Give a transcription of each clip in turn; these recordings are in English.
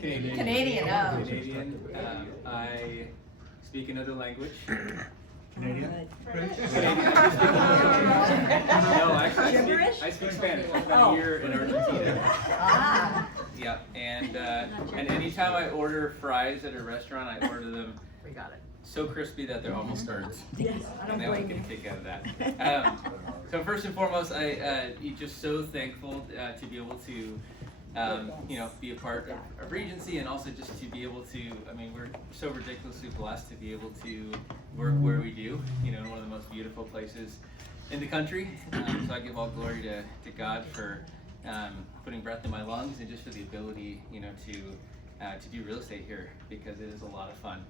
Canadian. Canadian, oh. Canadian. I speak another language. Canadian? No, actually, I speak Spanish. I spent a year in Argentina. Ah. Yeah, and anytime I order fries at a restaurant, I order them We got it. so crispy that they're almost burnt. Yes, I don't And they always blame get a you. kick out of that. So first and foremost, I'm just so thankful to be able to, be a part of Regency, and also just to be able to, we're so ridiculously blessed to be able to work where we do, in one of the most beautiful places in the country. So I give all glory to God for putting breath in my lungs, and just for the ability, to do real estate here, because it is a lot of fun.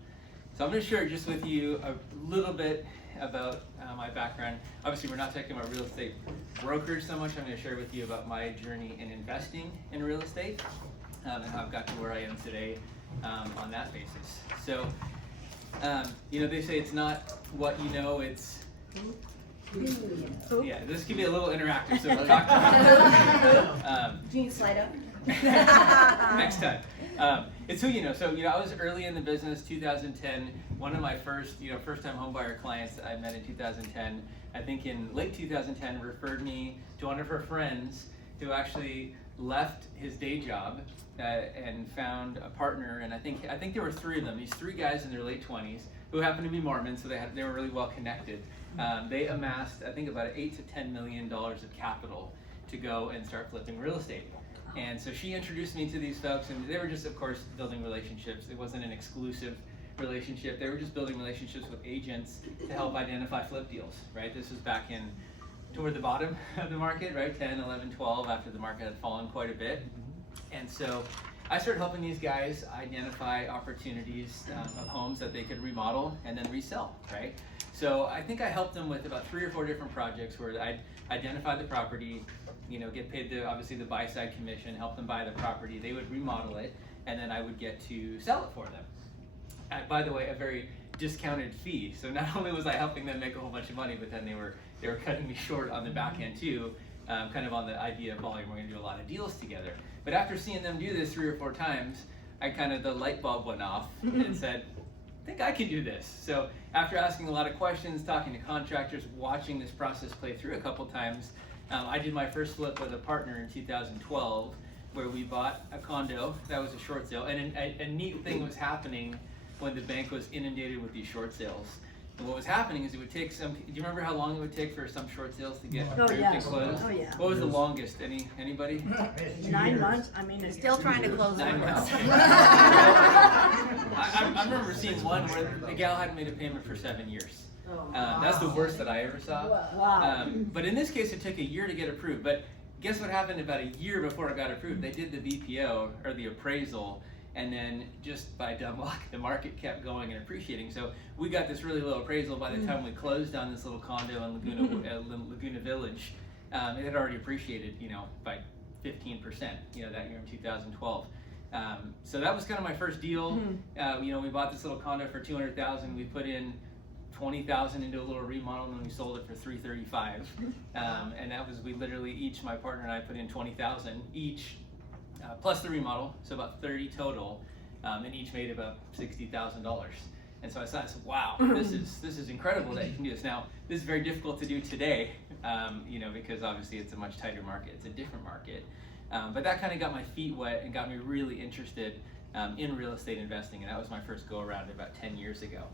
So I'm going to share just with you a little bit about my background. Obviously, we're not talking about real estate brokers so much. I'm going to share with you about my journey in investing in real estate, and how I've got to where I am today on that basis. So, they say it's not what you know, it's... Yeah, this can be a little interactive, so talk to me. Do you need to slide up? Next time. It's who you know. So, I was early in the business, 2010. One of my first-time homebuyer clients I met in 2010, I think in late 2010, referred me to one of her friends who actually left his day job and found a partner. And I think there were three of them. These three guys in their late 20s who happened to be Mormons, so they were really well connected. They amassed, I think, about $8 to $10 million of capital to go and start flipping real estate. And so she introduced me to these folks, and they were just, of course, building relationships. It wasn't an exclusive relationship. They were just building relationships with agents to help identify flip deals, right? This was back toward the bottom of the market, right? 10, 11, 12, after the market had fallen quite a bit. And so I started helping these guys identify opportunities of homes that they could remodel and then resell, right? So I think I helped them with about 3 or 4 different projects where I'd identify the property, get paid obviously the buy side commission, help them buy the property, they would remodel it, and then I would get to sell it for them. At, by the way, a very discounted fee. So not only was I helping them make a whole bunch of money, but then they were cutting me short on the back end too, kind of on the idea of volume. We're going to do a lot of deals together. But after seeing them do this 3 or 4 times, the light bulb went off and said, I think I can do this. So after asking a lot of questions, talking to contractors, watching this process play through a couple times, I did my first flip with a partner in 2012, where we bought a condo. That was a short sale, and a neat thing was happening when the bank was inundated with these short sales. And what was happening is it would take do you remember how long it would take for some short sales to get approved and closed? Oh, yeah. What was the longest? Anybody? 9 months? It's still trying to close 9 on months. it. I remember seeing one where the gal hadn't made a payment for 7 years. That's the worst that I ever saw. Wow. But in this case, it took a year to get approved. But guess what happened about a year before it got approved? They did the BPO, or the appraisal, and then just by dumb luck, the market kept going and appreciating. So we got this really low appraisal. By the time we closed on this little condo in Laguna Village, it had already appreciated, by 15%, that year in 2012. So that was kind of my first deal. We bought this little condo for $200,000. We put in $20,000 into a little remodel, and then we sold it for $335. And that was, we literally my partner and I put in $20,000 each, plus the remodel, so about $30 total, and each made about $60,000. And so I said, wow, this is incredible that you can do this. Now, this is very difficult to do today, because obviously it's a much tighter market, it's a different market. But that kind of got my feet wet and got me really interested in real estate investing, and that was my first go around about 10 years ago.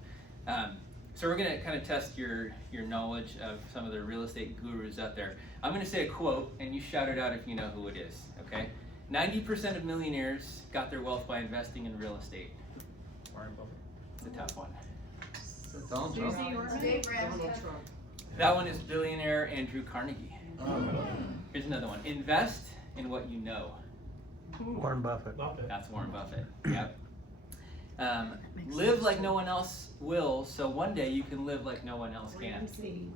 So we're going to kind of test your knowledge of some of the real estate gurus out there. I'm going to say a quote, and you shout it out if you know who it is, okay? 90% of millionaires got their wealth by investing in real estate. Warren Buffett. It's a tough one. Donald Trump. That one is billionaire Andrew Carnegie. Here's another one. Invest in what you know. Warren Buffett. That's Warren Buffett. Yep. Live like no one else will, so one day you can live like no one else can.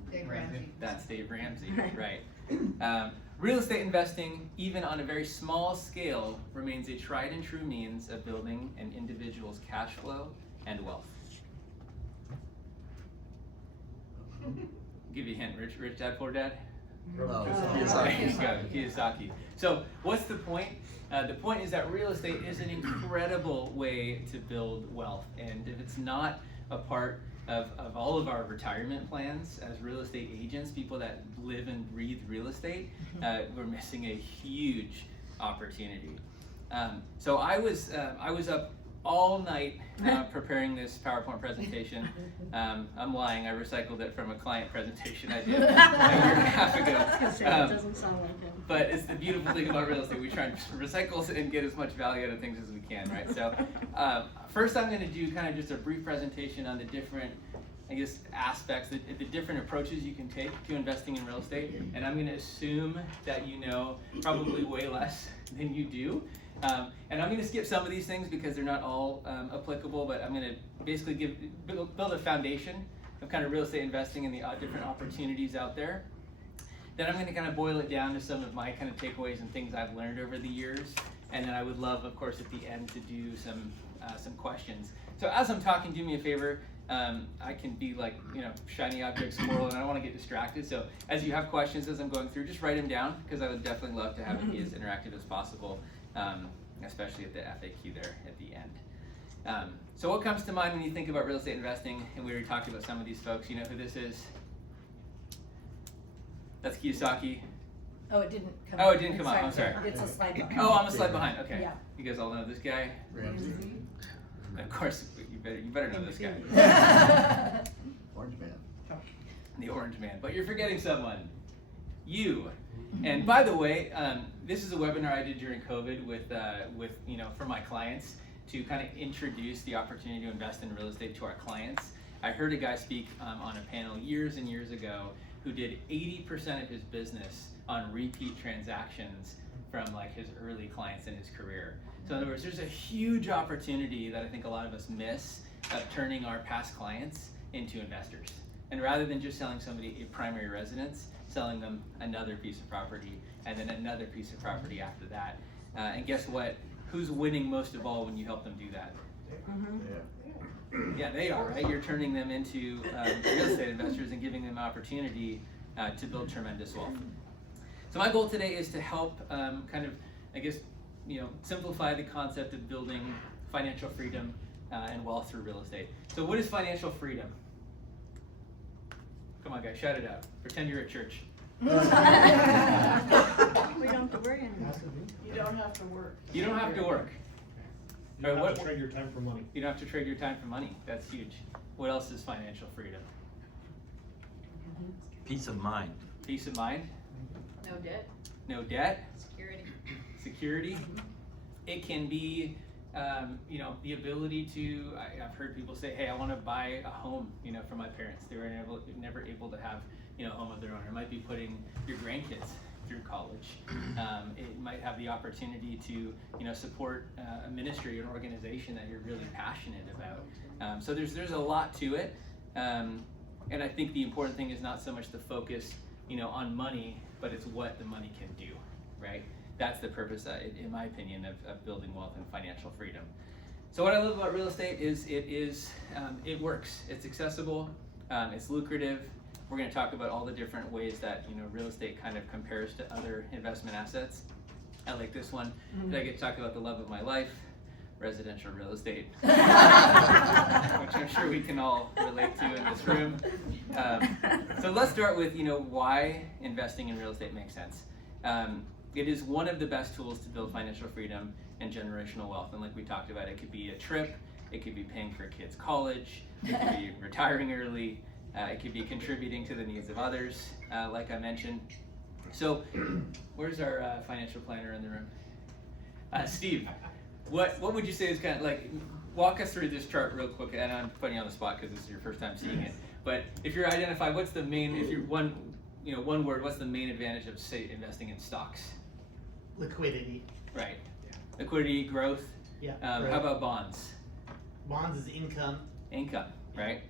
Dave Ramsey. That's Dave Ramsey, right. Real estate investing, even on a very small scale, remains a tried and true means of building an individual's cash flow and wealth. Give you a hint, Rich Dad, Poor Dad? Oh, There you go, Kiyosaki. So what's the point? The point is that real estate is an incredible way to build wealth. And if it's not a part of all of our retirement plans as real estate agents, people that live and breathe real estate, we're missing a huge opportunity. So I was up all night preparing this PowerPoint presentation. I'm lying, I recycled it from a client presentation I did a year and a half ago. It doesn't sound like it. But it's the beautiful thing about real estate. We try and recycle and get as much value out of things as we can, right? So first I'm going to do kind of just a brief presentation on the different, I guess, aspects, the different approaches you can take to investing in real estate. And I'm going to assume that you know probably way less than you do. And I'm going to skip some of these things because they're not all applicable, but I'm going to basically build a foundation of kind of real estate investing and the different opportunities out there. Then I'm going to kind of boil it down to some of my kind of takeaways and things I've learned over the years. And then I would love, of course, at the end to do some questions. So as I'm talking, do me a favor. I can be like, shiny object squirrel, and I don't want to get distracted. So as you have questions as I'm going through, just write them down, because I would definitely love to have it be as interactive as possible, especially at the FAQ there at the end. So what comes to mind when you think about real estate investing? And we already talked about some of these folks. You know who this is? That's Kiyosaki. Oh, it didn't come Oh, it didn't come up. I'm sorry. It's a slide behind. Oh, I'm a slide behind. Okay. Yeah. You guys all know this guy? Ramsey. Of course, you better know this guy. Orange man. The orange man. But you're forgetting someone. You. And by the way, this is a webinar I did during COVID with for my clients to kind of introduce the opportunity to invest in real estate to our clients. I heard a guy speak on a panel years and years ago who did 80% of his business on repeat transactions from like his early clients in his career. So in other words, there's a huge opportunity that I think a lot of us miss of turning our past clients into investors. And rather than just selling somebody a primary residence, selling them another piece of property and then another piece of property after that. And guess what? Who's winning most of all when you help them do that? Yeah, they are, right? You're turning them into real estate investors and giving them opportunity to build tremendous wealth. So my goal today is to help simplify the concept of building financial freedom and wealth through real estate. So what is financial freedom? Come on, guys, shout it out. Pretend you're at church. We don't have to worry anymore. You don't have to work. You don't have to work. You don't have to trade your time for money. You don't have to trade your time for money. That's huge. What else is financial freedom? Peace of mind. Peace of mind. No debt. No debt. Security. Security. It can be, the ability to. I've heard people say, "Hey, I want to buy a home," from my parents. They were never able to have, a home of their own. It might be putting your grandkids through college. It might have the opportunity to, support a ministry or an organization that you're really passionate about. So there's a lot to it, and I think the important thing is not so much the focus, on money, but it's what the money can do, right? That's the purpose, in my opinion, of building wealth and financial freedom. So what I love about real estate is it works. It's accessible. It's lucrative. We're going to talk about all the different ways that real estate kind of compares to other investment assets. I like this one. I get to talk about the love of my life, residential real estate, which I'm sure we can all relate to in this room. So let's start with why investing in real estate makes sense. It is one of the best tools to build financial freedom and generational wealth. And like we talked about, it could be a trip, it could be paying for a kid's college, it could be retiring early. It could be contributing to the needs of others, like I mentioned. So, where's our financial planner in the room? Steve, what would you say is kind of like, walk us through this chart real quick, and I'm putting you on the spot because this is your first time seeing it. But if you're identified, what's the main, if you're one word, what's the main advantage of, say, investing in stocks? Liquidity. Right. Liquidity, growth. Yeah. How about bonds? Bonds is income. Income, right?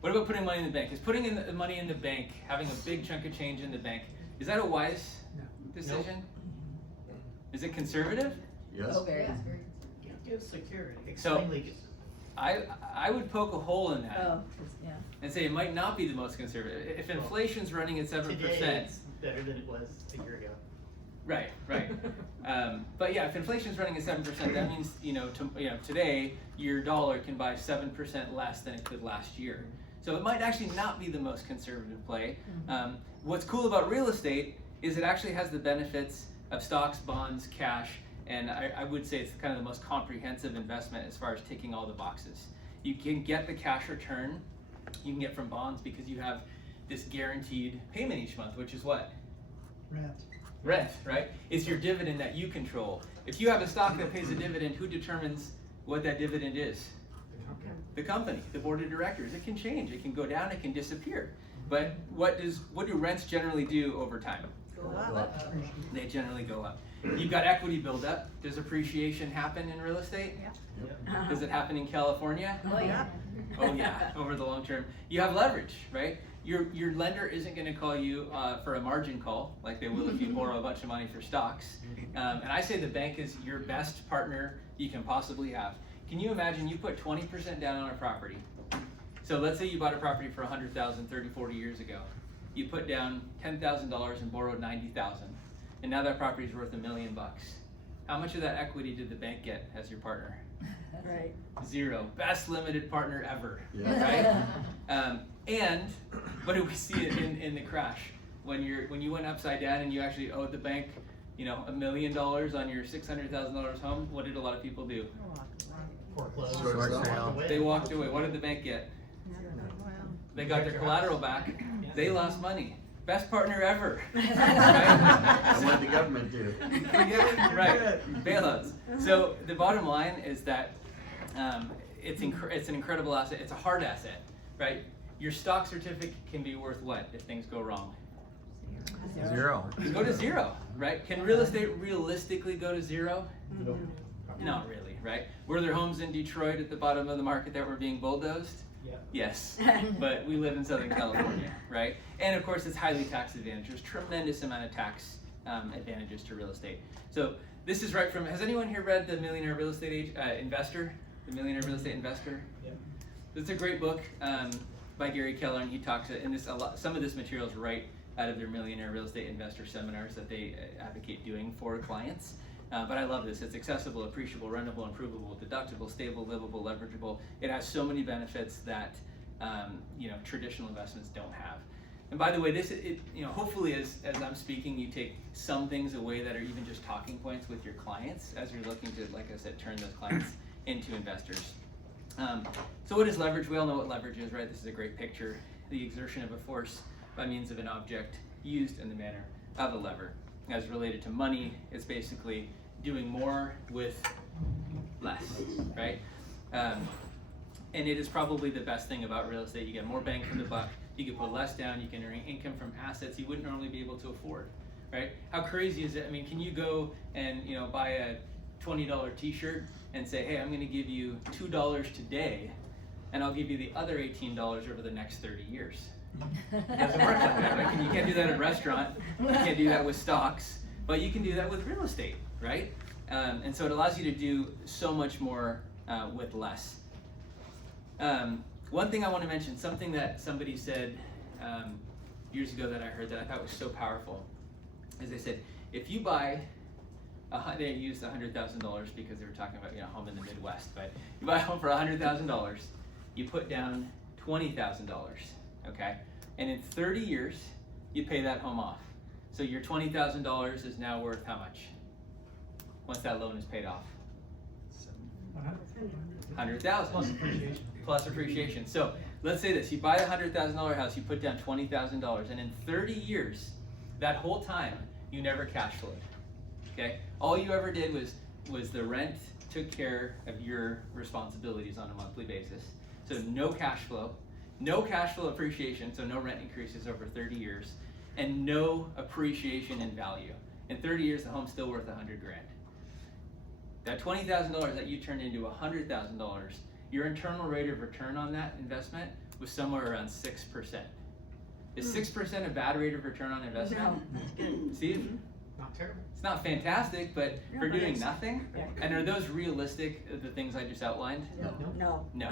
What about putting money in the bank? Is putting in the money in the bank, having a big chunk of change in the bank, is that a wise decision? Nope. Is it conservative? Yes. Oh, very. It gives security. Extremely good. I would poke a hole in that Oh, yeah. and say it might not be the most conservative. If inflation's running at 7%, Today better than it was a year ago. Right. But yeah, if inflation is running at 7%, that means today your dollar can buy 7% less than it could last year. So it might actually not be the most conservative play. What's cool about real estate is it actually has the benefits of stocks, bonds, cash, and I would say it's kind of the most comprehensive investment as far as ticking all the boxes. You can get the cash return you can get from bonds because you have this guaranteed payment each month, which is what? Rent, right? It's your dividend that you control. If you have a stock that pays a dividend, who determines what that dividend is? The company, the board of directors. It can change, it can go down, it can disappear. But what do rents generally do over time? Go up. They generally go up. You've got equity buildup. Does appreciation happen in real estate? Yep. Does it happen in California? Oh, yeah. Oh yeah, over the long term. You have leverage, right? Your lender isn't going to call you for a margin call like they will if you borrow a bunch of money for stocks. And I say the bank is your best partner you can possibly have. Can you imagine you put 20% down on a property? So let's say you bought a property for $100,000 30, 40 years ago. You put down $10,000 and borrowed $90,000, and now that property is worth $1 million. How much of that equity did the bank get as your partner? Right. Zero. Best limited partner ever, Yeah. right? And what do we see in the crash? When you went upside down and you actually owed the bank, $1 million on your $600,000 home, what did a lot of people do? Foreclosed. Short walked sale. away. They walked away. What did the bank get? Wow. They got their collateral back. They lost money. Best partner ever. And what did the government do? Yeah, right. Bailouts. So the bottom line is that it's an incredible asset. It's a hard asset, right? Your stock certificate can be worth what if things go wrong? Zero. Go to zero, right? Can real estate realistically go to zero? Not really, right? Were there homes in Detroit at the bottom of the market that were being bulldozed? Yeah. Yes, but we live in Southern California, right? And of course, it's highly tax advantaged. There's tremendous amount of tax advantages to real estate. So this is right from. Has anyone here read The Millionaire Real Estate Investor? The Millionaire Real Estate Investor. Yeah. It's a great book by Gary Keller, and he talks in this some of this material is right out of their Millionaire Real Estate Investor seminars that they advocate doing for clients. But I love this. It's accessible, appreciable, rentable, improvable, deductible, stable, livable, leverageable. It has so many benefits that traditional investments don't have. And by the way, hopefully as I'm speaking, you take some things away that are even just talking points with your clients as you're looking to, like I said, turn those clients into investors. So what is leverage? We all know what leverage is, right? This is a great picture. The exertion of a force by means of an object used in the manner of a lever. As related to money, it's basically doing more with less, right? And it is probably the best thing about real estate. You get more bang for the buck. You can put less down. You can earn income from assets you wouldn't normally be able to afford, right? How crazy is it? I mean, can you go and buy a $20 T-shirt and say, hey, I'm going to give you $2 today, and I'll give you the other $18 over the next 30 years? It doesn't work like that, right? You can't do that at a restaurant. You can't do that with stocks, but you can do that with real estate, right? And so it allows you to do so much more with less. One thing I want to mention, something that somebody said years ago that I heard that I thought was so powerful, is they said, if you buy, they used $100,000 because they were talking about home in the Midwest, but you buy a home for $100,000, you put down $20,000. Okay, and in 30 years, you pay that home off. So your $20,000 is now worth how much? Once that loan is paid off, 100,000 Plus appreciation. plus appreciation. So let's say this: you buy a $100,000 house, you put down $20,000, and in 30 years, that whole time you never cash flowed. Okay, all you ever did was the rent took care of your responsibilities on a monthly basis. So no cash flow. No cash flow appreciation, so no rent increases over 30 years, and no appreciation in value. In 30 years, the home's still worth $100,000. That $20,000 that you turned into $100,000, your internal rate of return on that investment was somewhere around 6%. Is 6% a bad rate of return on investment? No, that's good. Steve? Not terrible. It's not fantastic, but No, for but doing it's- nothing? yeah. And are those realistic, the things I just outlined? No. No.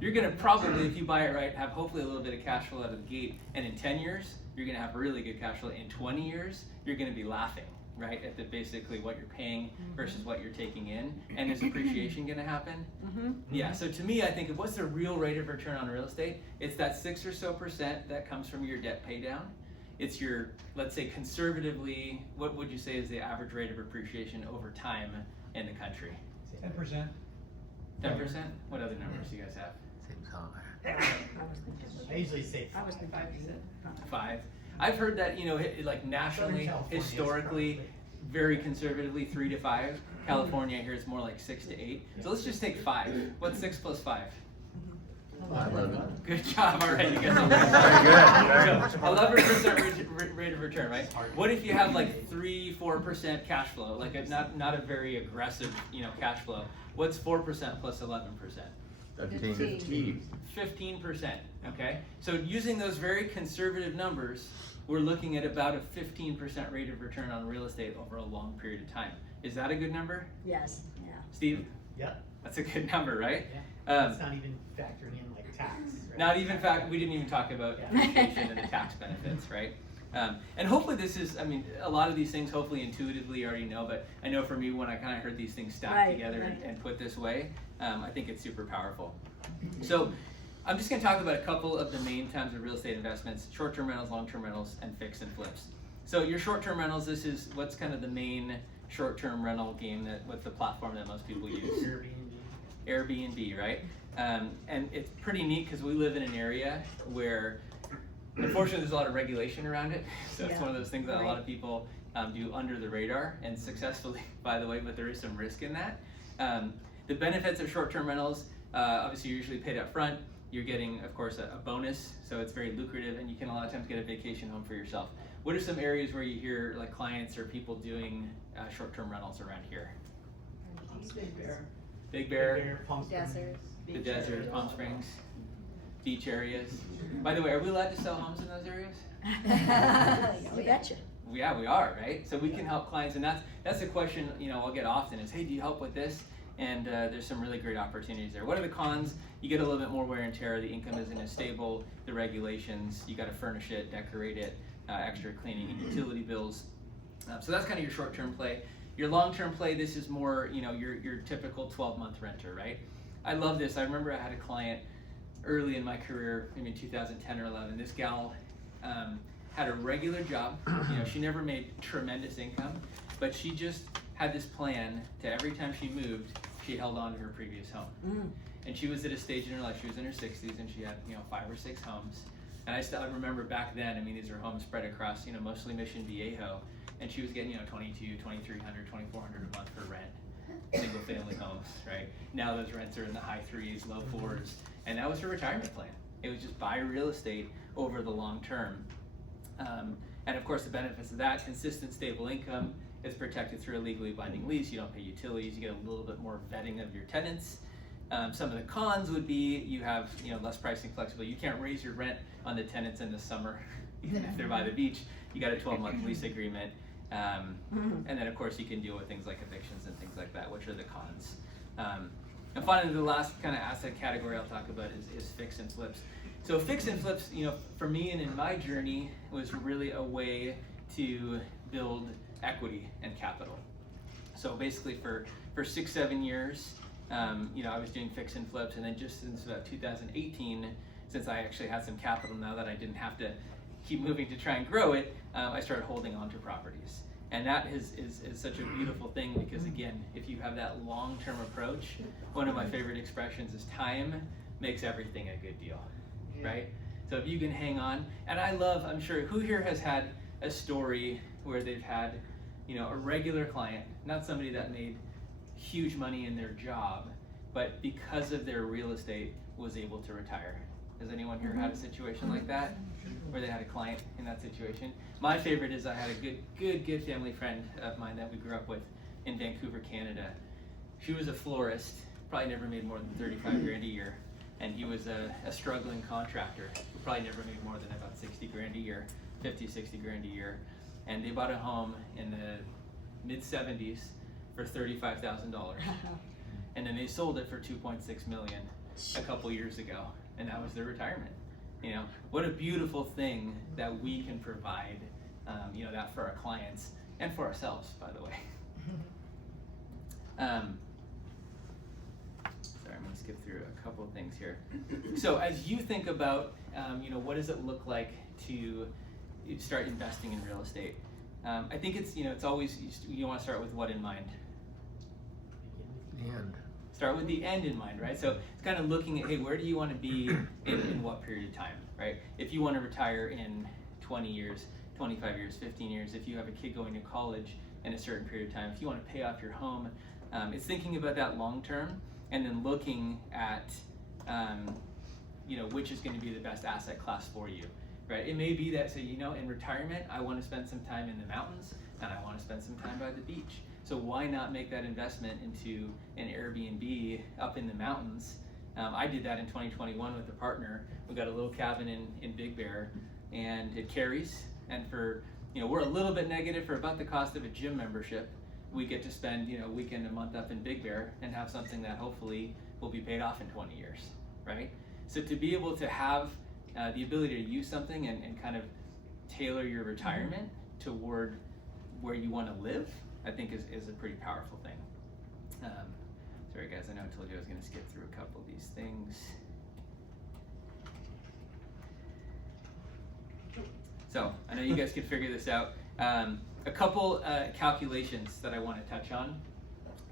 You're gonna probably, if you buy it right, have hopefully a little bit of cash flow out of the gate, and in 10 years, you're going to have really good cash flow. In 20 years, you're going to be laughing, right, at the basically what you're paying versus what you're taking in. And is appreciation going to happen? Yeah, so to me, I think of what's the real rate of return on real estate? It's that 6% or so that comes from your debt pay down. It's your, let's say conservatively, what would you say is the average rate of appreciation over time in the country? 10%. 10%? What other numbers do you guys have? Seems high. I usually say I was thinking 5%. 5. I've heard that, like nationally, Southern California is historically, probably- very conservatively 3 to 5. California here is more like 6 to 8. So let's just take 5. What's 6 plus 5? 11. Good job, all right, you guys are Very good. So 11% rate of return, right? What if you have like 3-4% cash flow, like not a very aggressive, cash flow? What's 4% plus 11%? 15. 15%, okay? So using those very conservative numbers, we're looking at about a 15% rate of return on real estate over a long period of time. Is that a good number? Yes, yeah. Steve? Yep. That's a good number, right? Yeah. Um, It's not even factoring in like tax. Right? Not even we didn't even talk about appreciation and the tax benefits, right? And hopefully this is, a lot of these things hopefully intuitively you already know, but I know for me when I kind of heard these things stacked Right, together right. and put this way, I think it's super powerful. So I'm just going to talk about a couple of the main types of real estate investments: short-term rentals, long-term rentals, and fix and flips. So your short-term rentals, this is what's kind of the main short-term rental game what's the platform that most people use? Airbnb, right? And it's pretty neat because we live in an area where, unfortunately, there's a lot of regulation around it. So it's Yeah. one of those things that a lot Right. of people do under the radar and successfully, by the way, but there is some risk in that. The benefits of short-term rentals, obviously you're usually paid up front. You're getting, of course, a bonus, so it's very lucrative, and you can a lot of times get a vacation home for yourself. What are some areas where you hear like clients or people doing short-term rentals around here? Big Bear. Big Bear, Palm Springs. Desert. the desert, Palm Springs, beach areas. By the way, are we allowed to sell homes in those areas? You betcha. Yeah, we are, right? So we can help clients, and that's the question I'll get often is, hey, do you help with this? And there's some really great opportunities there. What are the cons? You get a little bit more wear and tear. The income isn't as stable. The regulations, you got to furnish it, decorate it, extra cleaning and utility bills. So that's kind of your short-term play. Your long-term play, this is more your typical 12-month renter, right? I love this. I remember I had a client early in my career, maybe 2010 or 11. This gal had a regular job. She never made tremendous income, but she just had this plan to every time she moved, she held on to her previous home. And she was at a stage in her life, she was in her 60s, and she had 5 or 6 homes. And I still remember back then, these are homes spread across mostly Mission Viejo, and she was getting $2,200, $2,300, $2,400 a month for rent. Single family homes, right? Now those rents are in the high 3s, low 4s, and that was her retirement plan. It was just buy real estate over the long term. And of course the benefits of that: consistent, stable income. It's protected through a legally binding lease. You don't pay utilities. You get a little bit more vetting of your tenants. Some of the cons would be you have less pricing flexibility. You can't raise your rent on the tenants in the summer, even if they're by the beach. You got a 12-month lease agreement. And then of course you can deal with things like evictions and things like that, which are the cons. And finally, the last kind of asset category I'll talk about is fix and flips. So fix and flips, for me and in my journey, was really a way to build equity and capital. So basically for 6-7 years, I was doing fix and flips, and then just since about 2018, since I actually had some capital now that I didn't have to keep moving to try and grow it, I started holding on to properties. And that is such a beautiful thing because, again, if you have that long-term approach, one of my favorite expressions is time makes everything a good deal, right? So if you can hang on, and I'm sure, who here has had a story where they've had, a regular client, not somebody that made huge money in their job, but because of their real estate was able to retire? Has anyone here had a situation like that, where they had a client in that situation? My favorite is I had a good family friend of mine that we grew up with in Vancouver, Canada. She was a florist, probably never made more than 35 grand a year, and he was a struggling contractor who probably never made more than about 60 grand a year, 50, 60 grand a year. And they bought a home in the mid-70s for $35,000. And then they sold it for $2.6 million a couple years ago, and that was their retirement. You know, what a beautiful thing that we can provide, you know, that for our clients and for ourselves, by the way. Sorry, I'm gonna skip through a couple of things here. So as you think about, you know, what does it look like to start investing in real estate? I think it's, you know, it's always, you want to start with what in mind? And Start with the end in mind, right? So it's kind of looking at, hey, where do you want to be in what period of time, right? If you want to retire in 20 years, 25 years, 15 years, if you have a kid going to college in a certain period of time, if you want to pay off your home, it's thinking about that long term and then looking at, you know, which is going to be the best asset class for you, right? It may be that, so, you know, in retirement, I want to spend some time in the mountains and I want to spend some time by the beach. So why not make that investment into an Airbnb up in the mountains? I did that in 2021 with a partner. We got a little cabin in Big Bear, and it carries. And for, you know, we're a little bit negative for about the cost of a gym membership. We get to spend, you know, a weekend a month up in Big Bear and have something that hopefully will be paid off in 20 years, right? So to be able to have the ability to use something and kind of tailor your retirement toward where you want to live, I think is a pretty powerful thing. Sorry guys, I know I told you I was going to skip through a couple of these things. So I know you guys can figure this out. A couple calculations that I want to touch on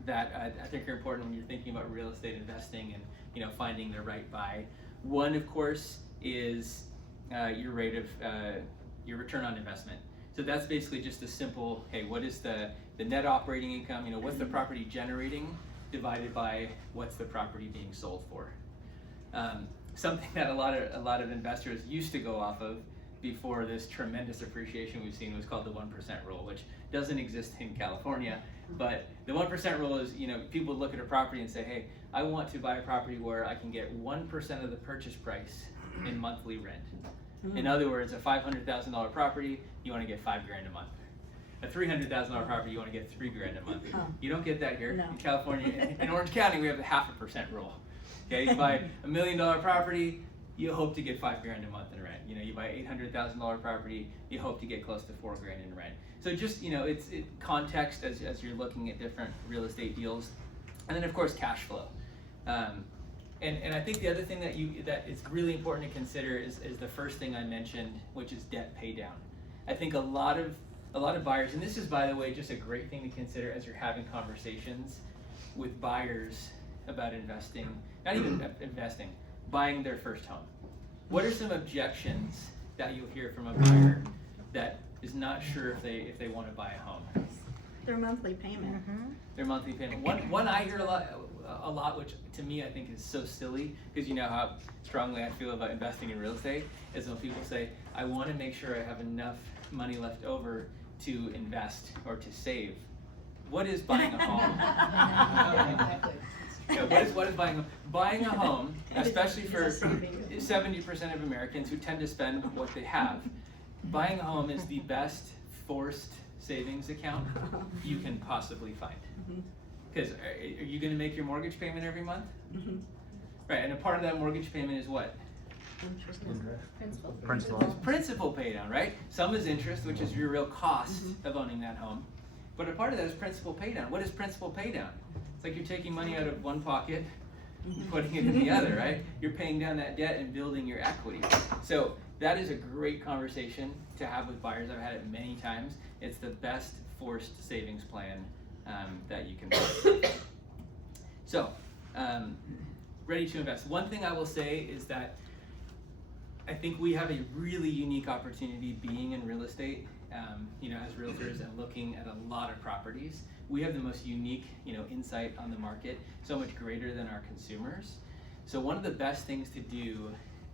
that I think are important when you're thinking about real estate investing and, you know, finding the right buy. One, of course, is your rate of your return on investment. So that's basically just a simple, hey, what is the net operating income? You know, what's the property generating divided by what's the property being sold for? Something that a lot of investors used to go off of before this tremendous appreciation we've seen was called the 1% rule, which doesn't exist in California. But the 1% rule is, you know, people look at a property and say, hey, I want to buy a property where I can get 1% of the purchase price in monthly rent. In other words, a $500,000 property, you want to get $5,000 a month. A $300,000 property, you want to get $3,000 a month. You don't get that here. No. In California, in Orange County, we have the 0.5% rule. Okay, you buy $1 million property, you hope to get $5,000 a month in rent. You know, you buy $800,000 property, you hope to get close to $4,000 in rent. So just, you know, it's context as you're looking at different real estate deals, and then of course cash flow. And I think the other thing that is really important to consider is the first thing I mentioned, which is debt pay down. I think a lot of buyers, and this is, by the way, just a great thing to consider as you're having conversations with buyers about investing, not even investing, buying their first home. What are some objections that you'll hear from a buyer that is not sure if they want to buy a home? Their monthly payment. Their monthly payment. One I hear a lot, which to me I think is so silly, because you know how strongly I feel about investing in real estate, is when people say, I want to make sure I have enough money left over to invest or to save. What is buying a home? Yeah, what is buying a home? Buying a home, especially for 70% of Americans who tend to spend what they have, buying a home is the best forced savings account you can possibly find. Because are you going to make your mortgage payment every month? Right, and a part of that mortgage payment is what? Principal. Principal pay down, right? Some is interest, which is your real cost of owning that home. But a part of that is principal pay down. What is principal pay down? It's like you're taking money out of one pocket, putting it in the other, right? You're paying down that debt and building your equity. So that is a great conversation to have with buyers. I've had it many times. It's the best forced savings plan that you can buy. So, ready to invest. One thing I will say is that I think we have a really unique opportunity being in real estate, you know, as realtors and looking at a lot of properties. We have the most unique, you know, insight on the market, so much greater than our consumers. So one of the best things to do,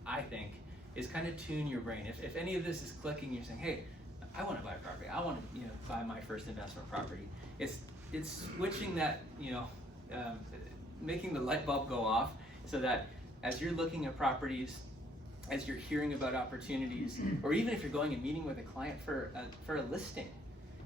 I think, is kind of tune your brain. If any of this is clicking, you're saying, hey, I want to buy a property. I want to, you know, buy my first investment property. It's switching that, you know, making the light bulb go off, so that as you're looking at properties, as you're hearing about opportunities, or even if you're going and meeting with a client for a listing,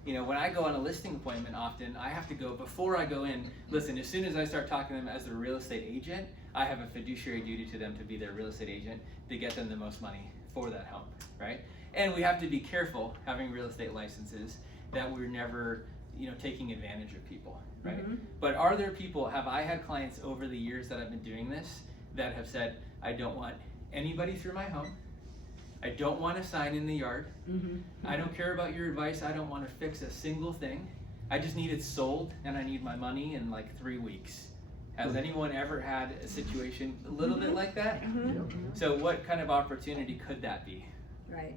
You know, when I go on a listing appointment often, I have to go, before I go in, listen, as soon as I start talking to them as their real estate agent, I have a fiduciary duty to them to be their real estate agent to get them the most money for that home, right? And we have to be careful having real estate licenses that we're never, you know, taking advantage of people, right? But are there people, have I had clients over the years that I've been doing this that have said, I don't want anybody through my home, I don't want a sign in the yard, I don't care about your advice, I don't want to fix a single thing, I just need it sold and I need my money in like 3 weeks. Has anyone ever had a situation a little bit like that? So what kind of opportunity could that be? Right.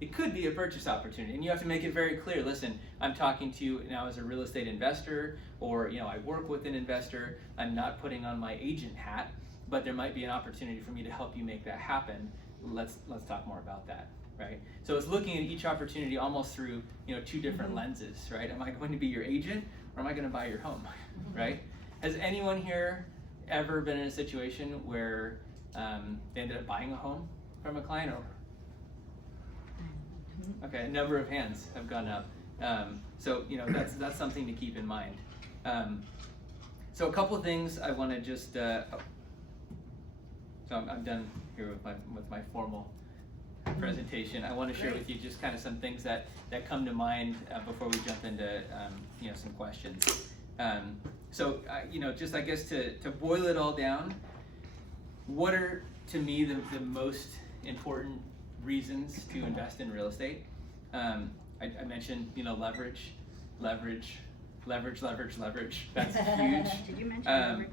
It could be a purchase opportunity, and you have to make it very clear. Listen, I'm talking to you now as a real estate investor, or, you know, I work with an investor. I'm not putting on my agent hat, but there might be an opportunity for me to help you make that happen. Let's talk more about that, right? So it's looking at each opportunity almost through, you know, 2 different lenses, right? Am I going to be your agent, or am I going to buy your home, right? Has anyone here ever been in a situation where they ended up buying a home from a client? Or okay, a number of hands have gone up. So, you know, that's something to keep in mind. So a couple of things I want to just. So I'm done here with my formal presentation. I want to share with you just kind of some things that come to mind before we jump into you know, some questions. So you know, just I guess to boil it all down, what are to me the most important reasons to invest in real estate? I mentioned, you know, leverage. That's huge. Did you mention leverage?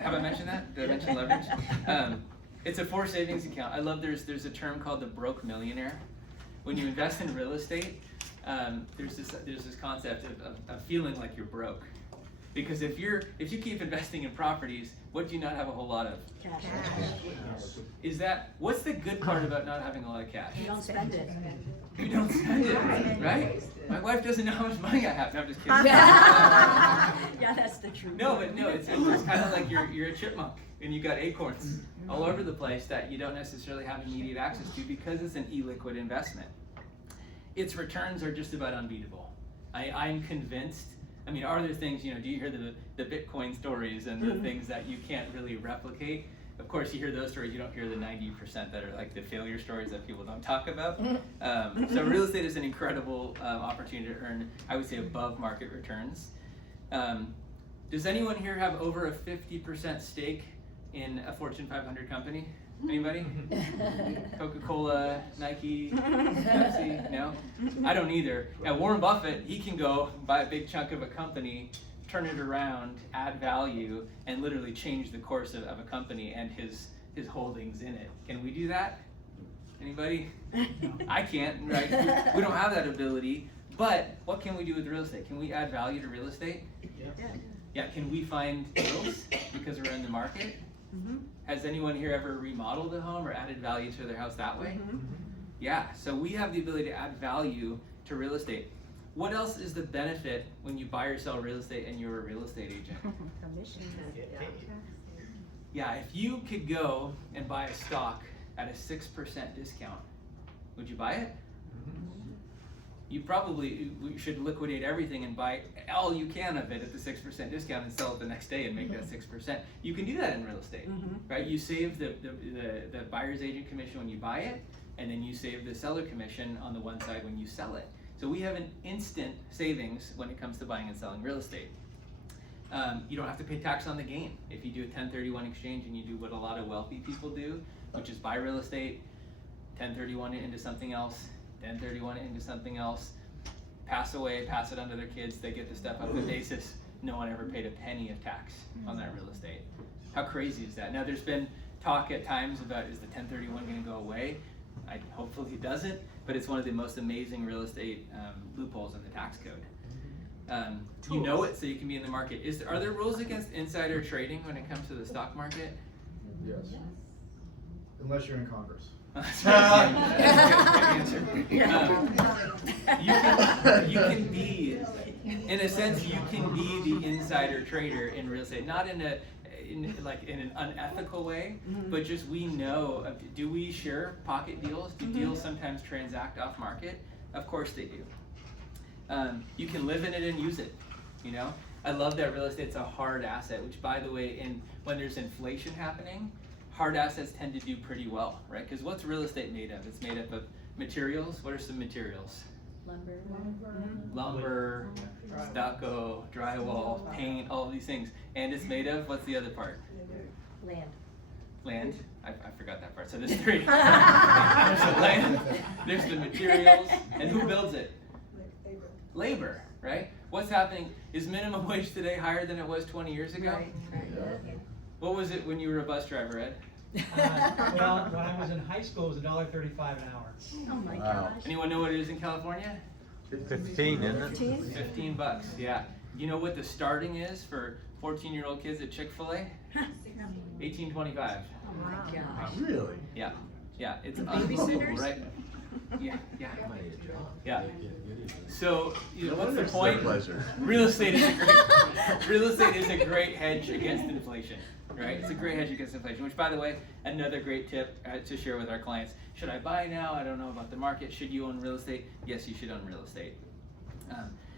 Have I mentioned that? Did I mention leverage? It's a forced savings account. I love there's a term called the broke millionaire. When you invest in real estate, there's this concept of feeling like you're broke. Because if you keep investing in properties, what do you not have a whole lot of? Cash. Is that, what's the good part about not having a lot of cash? You don't spend it. You don't spend it, right? My wife doesn't know how much money I have. No, I'm just kidding. Yeah, that's the truth. No, but no, it's kind of like you're a chipmunk and you got acorns all over the place that you don't necessarily have immediate access to because it's an illiquid investment. Its returns are just about unbeatable. I'm convinced. I mean, are there things, you know, do you hear the Bitcoin stories and the things that you can't really replicate? Of course, you hear those stories, you don't hear the 90% that are like the failure stories that people don't talk about. So real estate is an incredible opportunity to earn, I would say, above market returns. Does anyone here have over a 50% stake in a Fortune 500 company? Anybody? Coca-Cola, Nike, Pepsi? No? I don't either. Yeah, Warren Buffett, he can go buy a big chunk of a company, turn it around, add value, and literally change the course of a company and his holdings in it. Can we do that? Anybody? I can't, right? We don't have that ability. But what can we do with real estate? Can we add value to real estate? Yeah, can we find deals because we're in the market? Has anyone here ever remodeled a home or added value to their house that way? Yeah, so we have the ability to add value to real estate. What else is the benefit when you buy or sell real estate and you're a real estate agent? Commission. Yeah, if you could go and buy a stock at a 6% discount, would you buy it? You probably should liquidate everything and buy all you can of it at the 6% discount and sell it the next day and make that 6%. You can do that in real estate, right? You save the buyer's agent commission when you buy it, and then you save the seller commission on the one side when you sell it. So we have an instant savings when it comes to buying and selling real estate. You don't have to pay tax on the gain. If you do a 1031 exchange and you do what a lot of wealthy people do, which is buy real estate, 1031 it into something else, 1031 it into something else, pass away, pass it on to their kids, they get to step up the basis. No one ever paid a penny of tax on that real estate. How crazy is that? Now there's been talk at times about, is the 1031 going to go away? Hopefully it doesn't, but it's one of the most amazing real estate loopholes in the tax code. You know it, so you can be in the market. Are there rules against insider trading when it comes to the stock market? Yes. Unless you're in Congress. That's a good answer. You can be, in a sense, you can be the insider trader in real estate, not in an unethical way, but just we know, do we share pocket deals? Do deals sometimes transact off market? Of course they do. You can live in it and use it, you know? I love that real estate's a hard asset, which by the way, when there's inflation happening, hard assets tend to do pretty well, right? Because what's real estate made of? It's made up of materials. What are some materials? Lumber. Lumber, stucco, drywall, paint, all of these things. And it's made of, what's the other part? Land. Land. I forgot that part. So there's three. There's the land, there's the materials, and who builds it? Labor, right? What's happening? Is minimum wage today higher than it was 20 years ago? Right. What was it when you were a bus driver, Ed? Well, when I was in high school, it was $1.35 an hour. Oh my Wow. gosh. Anyone know what it is in California? 15, isn't it? 15? $15, yeah. You know what the starting is for 14-year-old kids at Chick-fil-A? $18.25. Oh my Wow. gosh. Really? Yeah, yeah, it's And unbelievable, babysitters? right? Yeah, yeah, I might need a job. yeah. So, you know, No what's the wonder it's their point? pleasure. Real estate is a great hedge against inflation, right? It's a great hedge against inflation, which by the way, another great tip to share with our clients. Should I buy now? I don't know about the market. Should you own real estate? Yes, you should own real estate.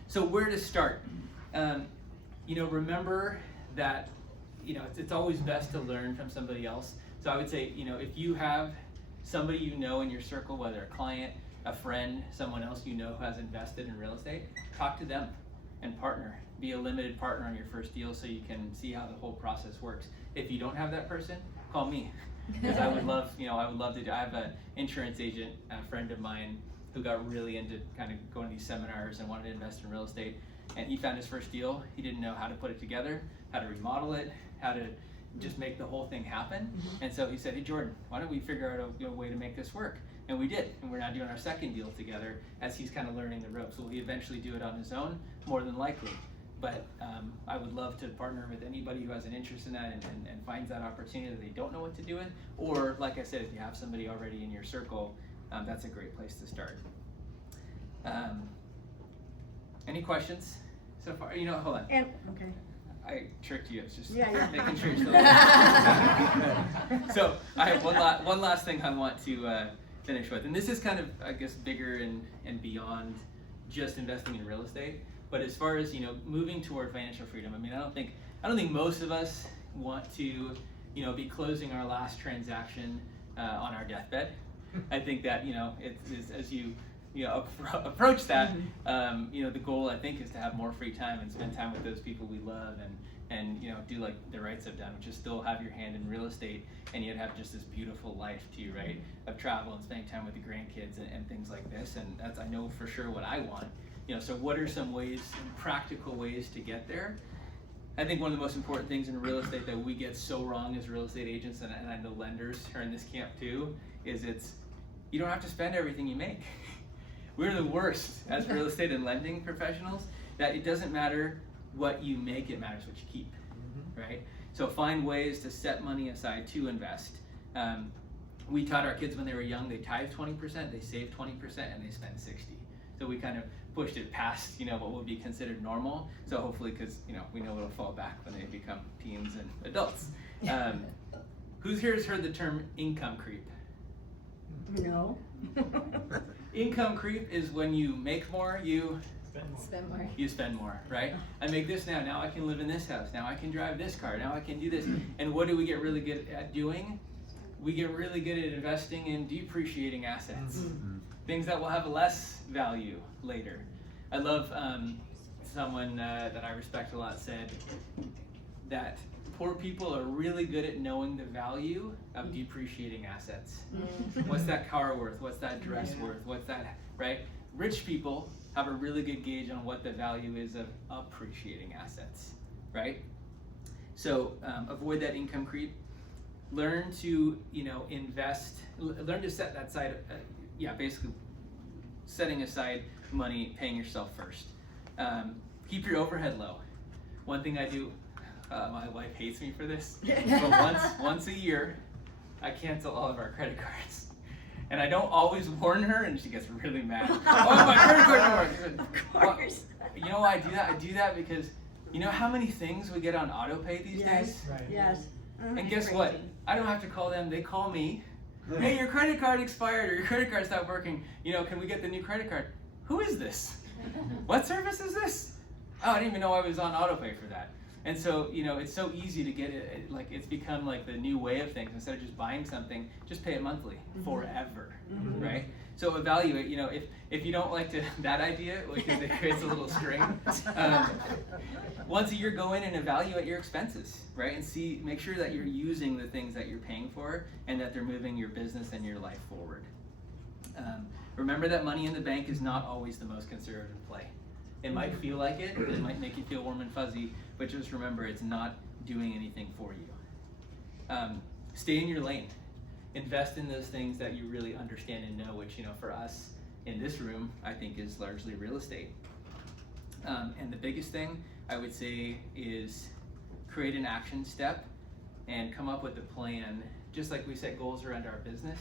So where to start? You know, remember that, you know, it's always best to learn from somebody else. So I would say, you know, if you have somebody you know in your circle, whether a client, a friend, someone else you know who has invested in real estate, talk to them and partner. Be a limited partner on your first deal so you can see how the whole process works. If you don't have that person, call me. Because I would love, you know, I would love to do, I have an insurance agent, a friend of mine who got really into kind of going to these seminars and wanted to invest in real estate. And he found his first deal. He didn't know how to put it together, how to remodel it, how to just make the whole thing happen. And so he said, hey Jordan, why don't we figure out a way to make this work? And we did, and we're now doing our second deal together as he's kind of learning the ropes. Will he eventually do it on his own? More than likely. But I would love to partner with anybody who has an interest in that and finds that opportunity that they don't know what to do with. Or, like I said, if you have somebody already in your circle, that's a great place to start. Any questions so far? You know, hold on. And, okay. I tricked you. It's just Yeah. making sure you're still So I have one last thing I want to finish with, and this is kind of, I guess, bigger and beyond just investing in real estate. But as far as, you know, moving toward financial freedom, I mean, I don't think most of us want to, you know, be closing our last transaction on our deathbed. I think that, you know, it's as you approach that, you know, the goal I think is to have more free time and spend time with those people we love and you know, do like the Wrights have done, which is still have your hand in real estate and yet have just this beautiful life too, right? Of travel and spending time with the grandkids and things like this. And that's, I know for sure what I want. You know, so what are some ways, practical ways to get there? I think one of the most important things in real estate that we get so wrong as real estate agents, and I know lenders are in this camp too, is you don't have to spend everything you make. We're the worst as real estate and lending professionals, that it doesn't matter what you make, it matters what you keep, right? So find ways to set money aside to invest. We taught our kids when they were young, they tithe 20%, they save 20%, and they spend 60%. So we kind of pushed it past, you know, what would be considered normal. So hopefully, because, you know, we know it'll fall back when they become teens and adults. Who's here has heard the term income creep? No. Income creep is when you make more, you Spend more. spend more, right? I make this now I can live in this house, now I can drive this car, now I can do this. And what do we get really good at doing? We get really good at investing in depreciating assets. Things that will have less value later. I love someone that I respect a lot said that poor people are really good at knowing the value of depreciating assets. What's that car worth? What's that dress worth? What's that, right? Rich people have a really good gauge on what the value is of appreciating assets, right? So avoid that income creep. Learn to, you know, invest, learn to set that side, basically setting aside money, paying yourself first. Keep your overhead low. One thing I do, my wife hates me for this, but once a year, I cancel all of our credit cards. And I don't always warn her, and she gets really mad. Oh, my credit card don't work. Of course. You know why I do that? I do that because, you know how many things we get on auto pay these days? Right. Yes. And guess what? I don't have to call them, they call me. Hey, your credit card expired, or your credit card stopped working. You know, can we get the new credit card? Who is this? What service is this? Oh, I didn't even know I was on auto pay for that. And so, you know, it's so easy to get it, like it's become like the new way of things. Instead of just buying something, just pay it monthly forever, right? So evaluate, you know, if you don't like that idea, because it creates a little string, once a year go in and evaluate your expenses, right? And make sure that you're using the things that you're paying for and that they're moving your business and your life forward. Remember that money in the bank is not always the most conservative play. It might feel like it might make you feel warm and fuzzy, but just remember it's not doing anything for you. Stay in your lane. Invest in those things that you really understand and know, which, you know, for us in this room, I think is largely real estate. And the biggest thing I would say is create an action step and come up with a plan. Just like we set goals around our business,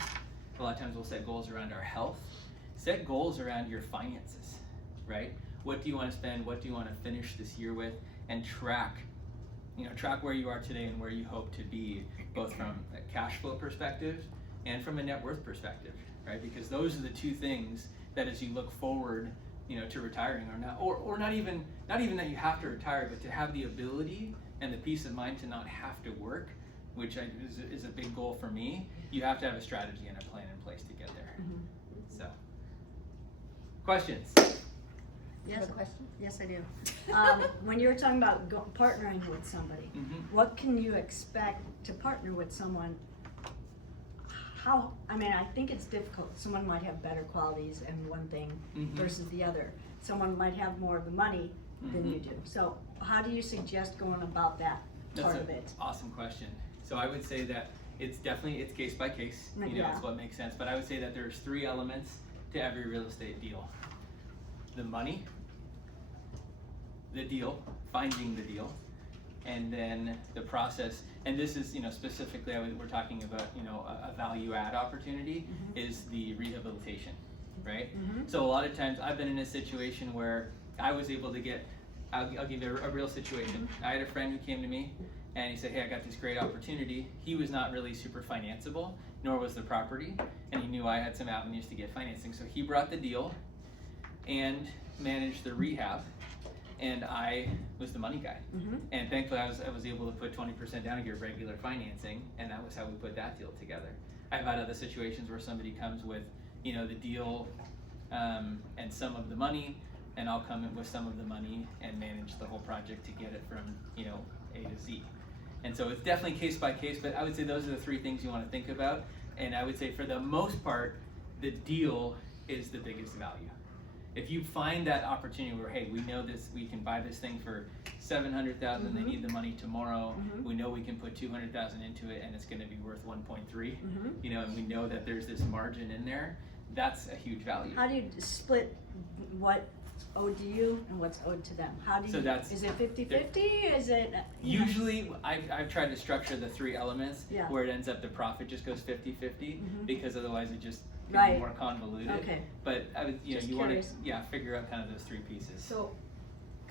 a lot of times we'll set goals around our health. Set goals around your finances, right? What do you want to spend? What do you want to finish this year with? And track where you are today and where you hope to be, both from a cash flow perspective and from a net worth perspective, right? Because those are the two things that as you look forward, you know, to retiring or not even that you have to retire, but to have the ability and the peace of mind to not have to work, which is a big goal for me. You have to have a strategy and a plan in place to get there. So, questions? You have a question? Yes, I do. When you were talking about partnering with somebody, what can you expect to partner with someone? I think it's difficult. Someone might have better qualities in one thing versus the other. Someone might have more of the money than you do. So how do you suggest going about that part of it? Awesome question. So I would say that it's case by case. You know, it's what makes sense. But I would say that there's 3 elements to every real estate deal: the money, the deal, finding the deal, and then the process. And this is, you know, specifically we're talking about, you know, a value add opportunity is the rehabilitation, right? So a lot of times I've been in a situation where I was able to get, I'll give you a real situation. I had a friend who came to me and he said, hey, I got this great opportunity. He was not really super financeable, nor was the property, and he knew I had some avenues to get financing. So he brought the deal and managed the rehab, and I was the money guy. And thankfully I was able to put 20% down and get regular financing, and that was how we put that deal together. I've had other situations where somebody comes with, you know, the deal and some of the money, and I'll come in with some of the money and manage the whole project to get it from, you know, A to Z. And so it's definitely case by case, but I would say those are the 3 things you want to think about. And I would say for the most part, the deal is the biggest value. If you find that opportunity where, hey, we know this, we can buy this thing for $700,000, they need the money tomorrow, we know we can put $200,000 into it and it's going to be worth 1.3, you know, and we know that there's this margin in there, that's a huge value. How do you split what's owed to you and what's owed to them? How do you, is it 50-50? Is it? Usually, I've tried to structure the 3 elements where it ends up the profit just goes 50-50 because otherwise it just can be more convoluted. Okay. But I would, you know, Just you curious. want to figure out kind of those 3 pieces. So,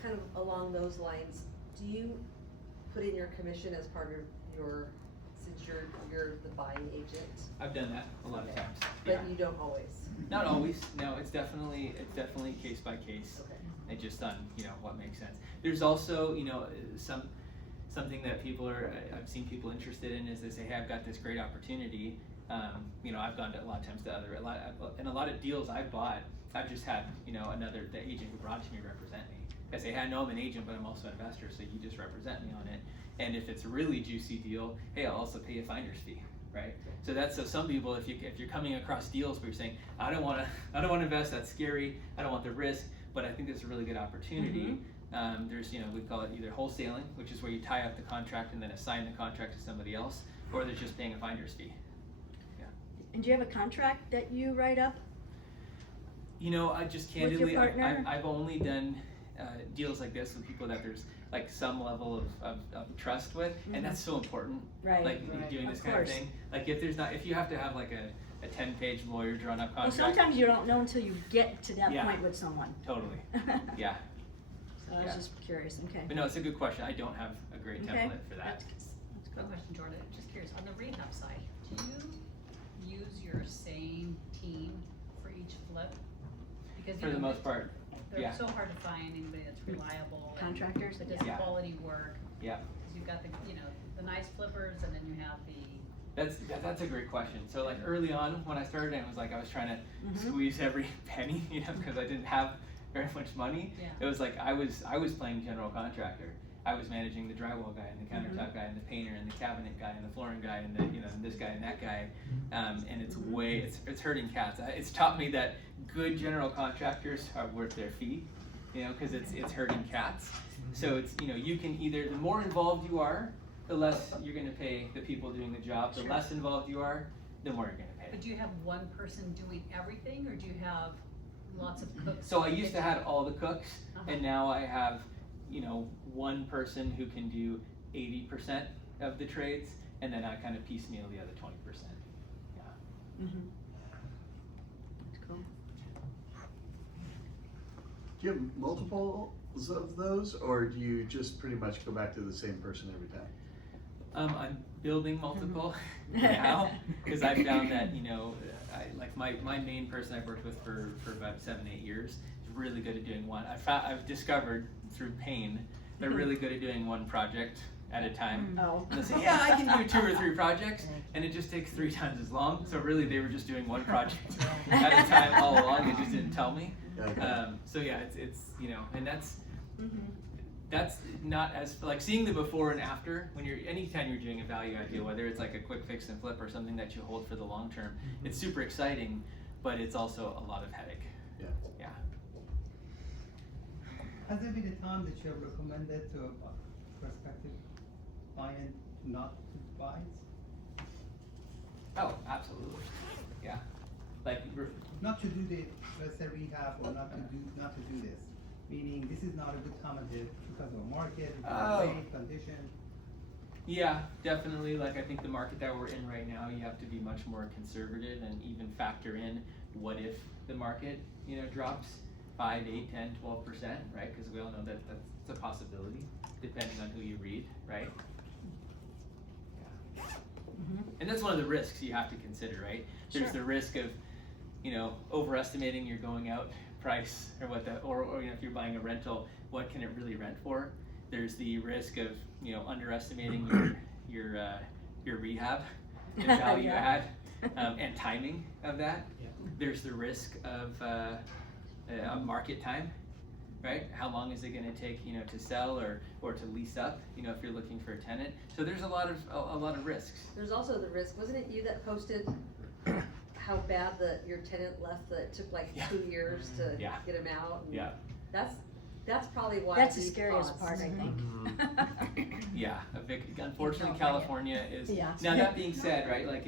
kind of along those lines, do you put in your commission as part of your, since you're the buying agent? I've done that a lot of times. But you don't always? Not always. No, it's definitely case by case. Okay. It just on, you know, what makes sense. There's also, you know, something that I've seen people interested in is they say, hey, I've got this great opportunity. You know, I've gone to a lot of times to a lot of deals I've bought, I've just had, you know, the agent who brought it to me represent me. I say, hey, I know I'm an agent, but I'm also an investor, so you just represent me on it. And if it's a really juicy deal, hey, I'll also pay a finder's fee, right? So some people, if you're coming across deals where you're saying, I don't want to invest, that's scary, I don't want the risk, but I think it's a really good opportunity. There's, you know, we call it either wholesaling, which is where you tie up the contract and then assign the contract to somebody else, or there's just paying a finder's fee. And do you have a contract that you write up? You know, I just With your candidly, partner? I've only done deals like this with people that there's like some level of trust with, and that's so important. Right. Like doing this Of kind of course. thing. Like if you have to have like a 10-page lawyer drawn up Well, contract. sometimes you don't know until you get to that Yeah. point with someone. Totally. Yeah. So I was just curious, okay. But no, it's a good question. I don't have a great Okay. template for that. That's Quick question, Jordan, just curious, on the rehab side, do you use your same team for each flip? Because For the most part, Yeah. They're so hard to find anybody that's reliable. and Contractors? That does Yeah. quality work. Yeah. 'Cause you've got the, the nice flippers and then you have the, That's a great question. So like early on when I started, it was like I was trying to Mhm. squeeze every penny, because I didn't have very much money. Yeah. It was like I was playing general contractor. I was managing the drywall guy and the countertop guy and the painter and the cabinet guy and the flooring guy and the and this guy and that guy. And it's hurting cats. It's taught me that good general contractors are worth their fee, because it's hurting cats. So it's you can either, the more involved you are, the less you're going to pay the people doing the job. The less involved you are, the more you're going to pay. but do you have one person doing everything or do you have lots of cooks? So I used to have all the cooks, Uh-huh. and now I have, one person who can do 80% of the trades, and then I kind of piecemeal the other 20%. Yeah. Mhm. That's cool. Do you have multiples of those, or do you just pretty much go back to the same person every time? I'm building multiple now, because I found that, my main person I've worked with for about 7-8 years is really good at doing one. I've discovered through pain, they're really good at doing one project at a time. Oh. And they say, yeah, I can do 2 or 3 projects, and it just takes 3 times as long. So really, they were just doing one project at a time all along. They just didn't tell me. So yeah, it's and that's not as like seeing the before and after when anytime you're doing a value add deal, whether it's like a quick fix and flip or something that you hold for the long term, it's super exciting, but it's also a lot of headache. Yeah. Yeah. Has there been a time that you have recommended to a prospective client not to buy it? Oh, absolutely. Yeah. Like Not to do the, let's say, rehab, or not to do this? Meaning, this is not a good time because of market, because of rate, condition. yeah, definitely. Like I think the market that we're in right now, you have to be much more conservative and even factor in what if the market, drops 5, 8, 10, 12%, right? Because we all know that that's a possibility depending on who you read, right? Yeah. And that's one of the risks you have to consider, right? There's Sure. the risk of, overestimating your going out price or if you're buying a rental, what can it really rent for? There's the risk of, underestimating your rehab and value Yeah. add and timing of that. Yeah. There's the risk of a market time, right? How long is it going to take, to sell or to lease up, if you're looking for a tenant? So there's a lot of risks. There's also the risk, wasn't it you that posted how bad your tenant left, that it took like Yeah. 2 years to Yeah. get him out? And Yeah. That's probably why. That's the we scariest paused. part, I think. Yeah, unfortunately, California is. Yeah. Now that being said, right, like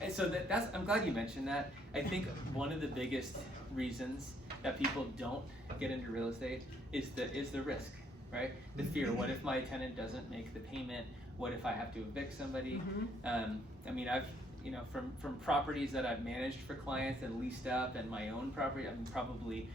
and so that's. I'm glad you mentioned that. I think one of the biggest reasons that people don't get into real estate is the risk, right? The fear. What if my tenant doesn't make the payment? What if I have to evict somebody? I mean, I've from properties that I've managed for clients and leased up, and my own property, I've probably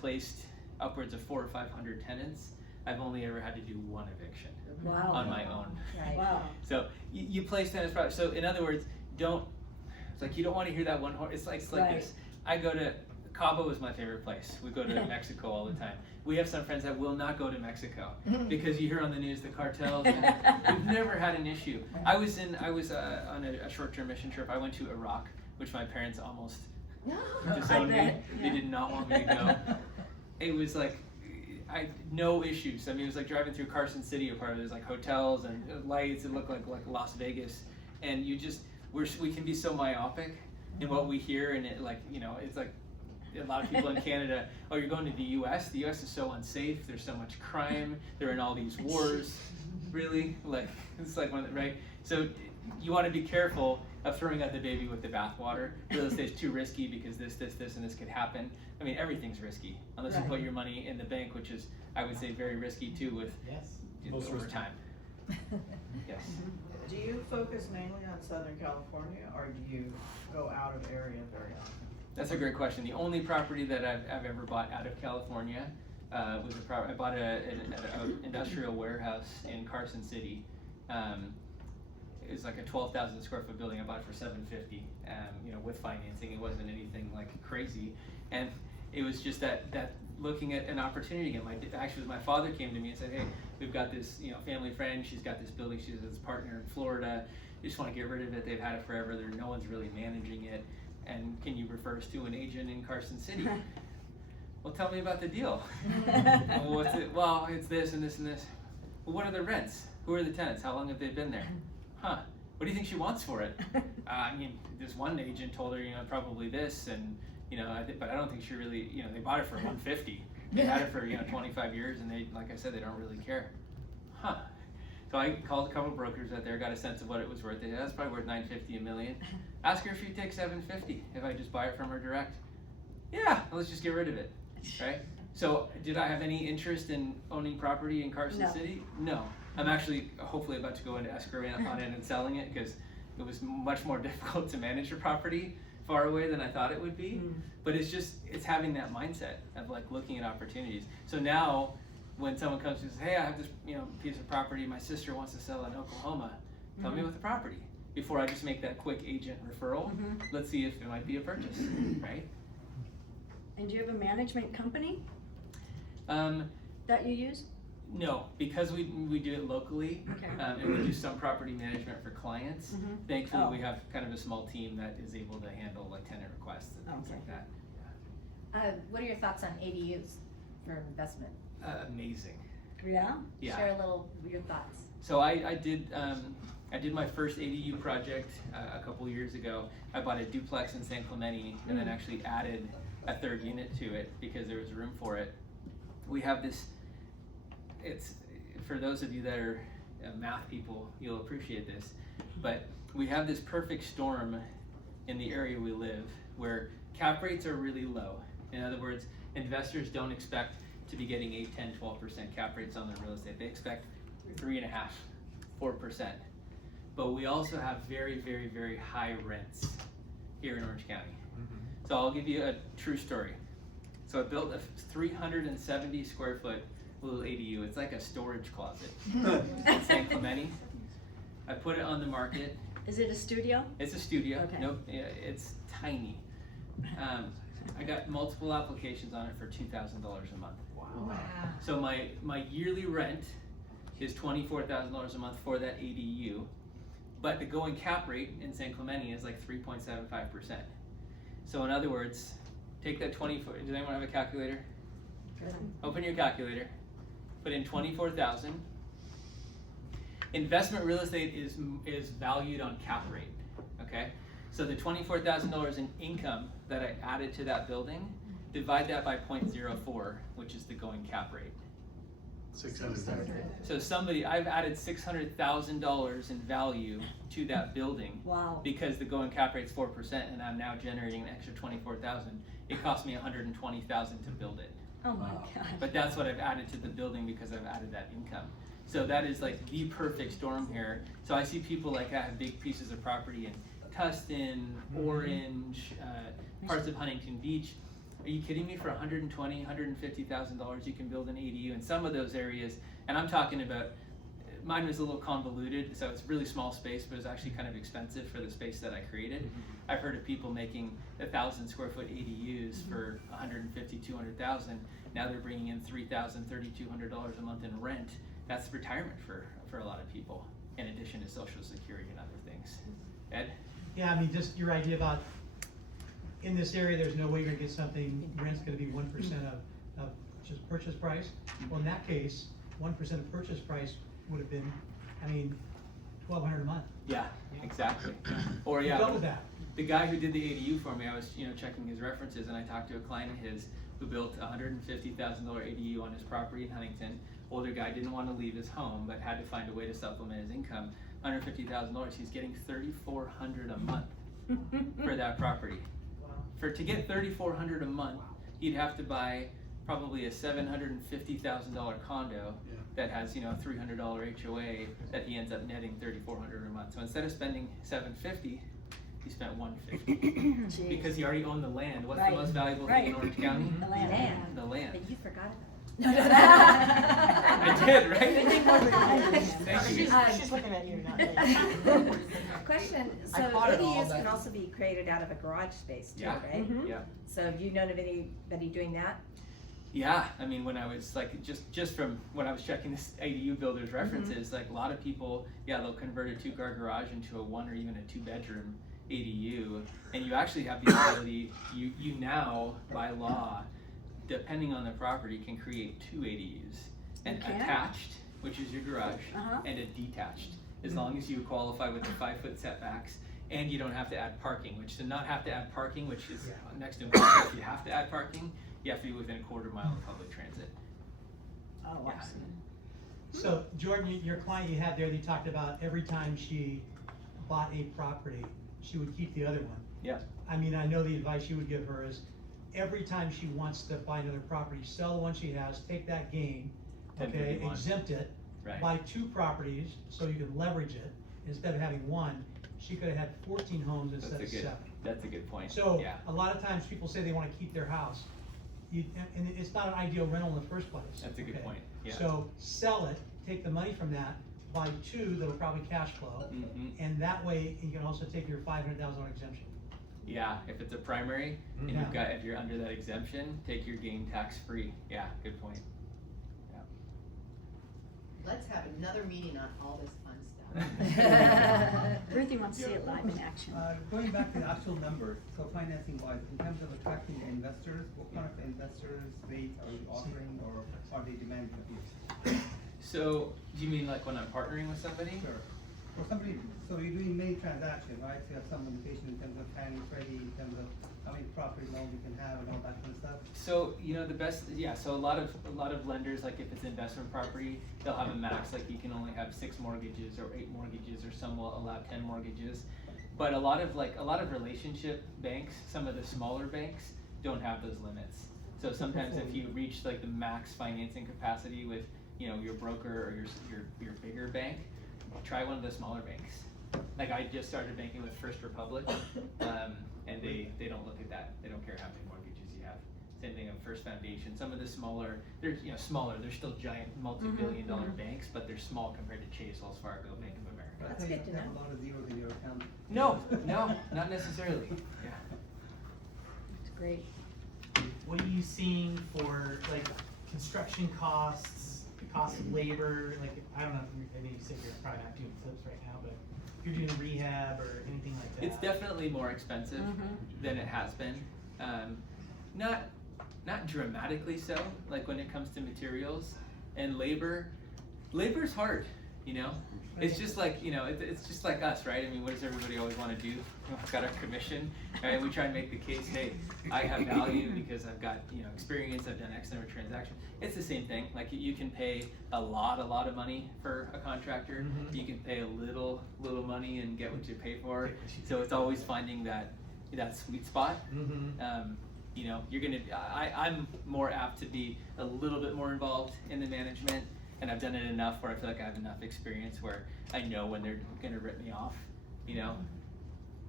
placed upwards of 400 or 500 tenants. I've only ever had to do 1 eviction Wow. on my own. Right. Wow. So you place tenants property. So in other words, it's like you don't want to hear that one horse. It's like Right. this. I go to Cabo is my favorite place. We go to Mexico all the time. We have some friends that will not go to Mexico because you hear on the news the cartels. And we've never had an issue. I was on a short-term mission trip. I went to Iraq, which my parents almost disowned me. bet. They did not want me to go. It was like no issues. I mean, it was like driving through Carson City. There's like hotels and lights. It looked like Las Vegas, and we can be so myopic in what we hear, and it's like a lot of people in Canada. Oh, you're going to the U.S. The U.S. is so unsafe. There's so much crime. They're in all these wars. Really, it's like right. So you want to be careful of throwing out the baby with the bathwater. Real estate's too risky because this, and this could happen. I mean, everything's risky unless you put your money in the bank, which is, I would say, very risky too with Most over risky. time. Yes. Do you focus mainly on Southern California, or do you go out of area very often? That's a great question. The only property that I've ever bought out of California was I bought an industrial warehouse in Carson City. It was like a 12,000 square foot building. I bought it for $750. With financing, it wasn't anything like crazy, and it was just that looking at an opportunity again. Actually, my father came to me and said, hey, we've got this, family friend, she's got this building, she's this partner in Florida, you just want to get rid of it, they've had it forever, no one's really managing it, and can you refer us to an agent in Carson City? Well, tell me about the deal. Well, what's it? Well, it's this and this and this. Well, what are the rents? Who are the tenants? How long have they been there? Huh, what do you think she wants for it? This one agent told her, probably this, and but I don't think she really, they bought it for $150. They had it for 25 years, and they, like I said, they don't really care. Huh. So I called a couple brokers out there, got a sense of what it was worth. They said, that's probably worth $950, $1 million. Ask her if she'd take $750 if I just buy it from her direct. Yeah, let's just get rid of it, right? So did I have any interest in owning property in Carson City? No. I'm actually hopefully about to go into escrow on it and selling it, because it was much more difficult to manage a property far away than I thought it would be. But it's having that mindset of like looking at opportunities. So now when someone comes and says, hey, I have this piece of property my sister wants to sell in Oklahoma, tell me about the property before I just make that quick agent referral. Let's see if it might be a purchase, right? And do you have a management company that you use? No, because we do it locally, Okay. and we do some property management for clients. Thankfully, we have kind of a small team that is able to handle like tenant requests and things like that. What are your thoughts on ADUs for investment? Amazing. Yeah? Yeah. Share a little your thoughts. So I did my first ADU project a couple years ago. I bought a duplex in San Clemente and then actually added a third unit to it because there was room for it. We have this. It's for those of you that are math people, you'll appreciate this, but we have this perfect storm in the area we live where cap rates are really low. In other words, investors don't expect to be getting 8, 10, 12% cap rates on their real estate. They expect 3.5%, 4%. But we also have very, very, very high rents here in Orange County. So I'll give you a true story. So I built a 370 square foot little ADU. It's like a storage closet in San Clemente. I put it on the market. Is it a studio? It's a studio. Okay. Nope, it's tiny. I got multiple applications on it for $2,000 a month. Wow. So my yearly rent is $24,000 a month for that ADU, but the going cap rate in San Clemente is like 3.75%. So in other words, take that 24. Does anyone have a calculator? Good. Open your calculator. Put in 24,000. Investment real estate is valued on cap rate. Okay, so the $24,000 in income that I added to that building, divide that by 0.04, which is the going cap rate. 600. So I've added $600,000 in value to that building. Wow. Because the going cap rate's 4%, and I'm now generating an extra $24,000. It cost me $120,000 to build it. Oh my God. But that's what I've added to the building because I've added that income. So that is like the perfect storm here. So I see people like that have big pieces of property in Tustin, Orange, parts of Huntington Beach. Are you kidding me? For $120,000, $150,000, you can build an ADU in some of those areas. And I'm talking about, mine was a little convoluted, so it's really small space, but it's actually kind of expensive for the space that I created. I've heard of people making 1,000 square foot ADUs for $150,000, $200,000. Now they're bringing in $3,000, $3,200 a month in rent. That's retirement for a lot of people, in addition to Social Security and other things. Ed? Yeah, I mean, just your idea about, in this area, there's no way you're gonna get something, rent's gonna be 1% of just purchase price. Well, in that case, 1% of purchase price would have been, $1,200 a month. Yeah, exactly. Or You yeah, double that. the guy who did the ADU for me, I was checking his references, and I talked to a client of his who built a $150,000 ADU on his property in Huntington. Older guy, didn't want to leave his home, but had to find a way to supplement his income. $150,000. He's getting $3,400 a month for that property. To get $3,400 a month, he'd have to buy probably a $750,000 condo that has $300 HOA that he ends up netting $3,400 a month. So instead of spending $750, he spent $150 because he already owned the land. What's the most valuable thing in Orange County? The land. The land. But you forgot about it. I did, right? Thank you. She's looking at you, not me. Question, so I caught it all, ADUs but- can also be created out of a garage space too, Yeah. right? Yeah. So have you known of anybody doing that? Yeah, I mean, when I was like, just from when I was checking this ADU builders references, like a lot of people, yeah, they'll convert a 2-car garage into a 1 or even a 2-bedroom ADU, and you actually have the ability, you now, by law, depending on the property, can create 2 ADUs. An attached, which is your garage, and a detached, as long as you qualify with the 5-foot setbacks, and you don't have to add parking, which to not have to add parking, which is next to impossible. If you have to add parking, you have to be within a 1/4 mile of public transit. Oh, Yeah. awesome. So Jordan, your client you had there, you talked about every time she bought a property, she would keep the other one. Yeah. I mean, I know the advice you would give her is, every time she wants to buy another property, sell the one she has, take that gain, okay, 1031. exempt it, Right. buy 2 properties so you can leverage it. Instead of having 1, she could have had 14 homes instead of 7. That's a good point. So yeah. a lot of times people say they want to keep their house. And it's not an ideal rental in the first place. That's a good point. Yeah. So sell it, take the money from that, buy 2 that'll probably cash flow, and that way you can also take your $500,000 exemption. Yeah, if it's a primary and Yeah. you've got, if you're under that exemption, take your gain tax free. Yeah, good point. Yeah. Let's have another meeting on all this fun stuff. Ruthie wants to see it live in action. Going back to the actual numbers, so financing wise, in terms of attracting the investors, what kind of investors rates are you offering, or are they demanding of you? So, do you mean like when I'm partnering with somebody? Sure. For somebody, so you're doing many transactions, right? So you have some limitation in terms of Fannie, Freddie, in terms of how many property loans you can have and all that kind of stuff. So, you know, the best, yeah, so a lot of lenders, like if it's investment property, they'll have a max, like you can only have 6 mortgages or 8 mortgages, or some will allow 10 mortgages. But a lot of relationship banks, some of the smaller banks, don't have those limits. So sometimes if you reach like the max financing capacity with, you know, your broker or your bigger bank, try one of the smaller banks. Like I just started banking with First Republic, and they don't look at that. They don't care how many mortgages you have. Same thing of First Foundation. Some of the smaller, they're smaller. They're still giant multi-billion-dollar banks, but they're small compared to Chase, Wells Fargo, Bank of America. That's So you good to have know. a lot of zeros in your account. No, not necessarily. Yeah. It's great. What are you seeing for like construction costs, cost of labor? Like, I don't know if I mean, you said you're probably not doing flips right now, but if you're doing rehab or anything like that. It's definitely more expensive than it has been. Not dramatically so, like when it comes to materials and labor. Labor's hard, you know? It's just like, you know, it's just like us, right? I mean, what does everybody always want to do? We've got our commission, right? We try and make the case, hey, I have value because I've got, you know, experience, I've done X number of transactions. It's the same thing. Like you can pay a lot of money for a contractor. You can pay a little money and get what you pay for. So it's always finding that sweet spot. You know, I'm more apt to be a little bit more involved in the management, and I've done it enough where I feel like I have enough experience where I know when they're gonna rip me off, you know?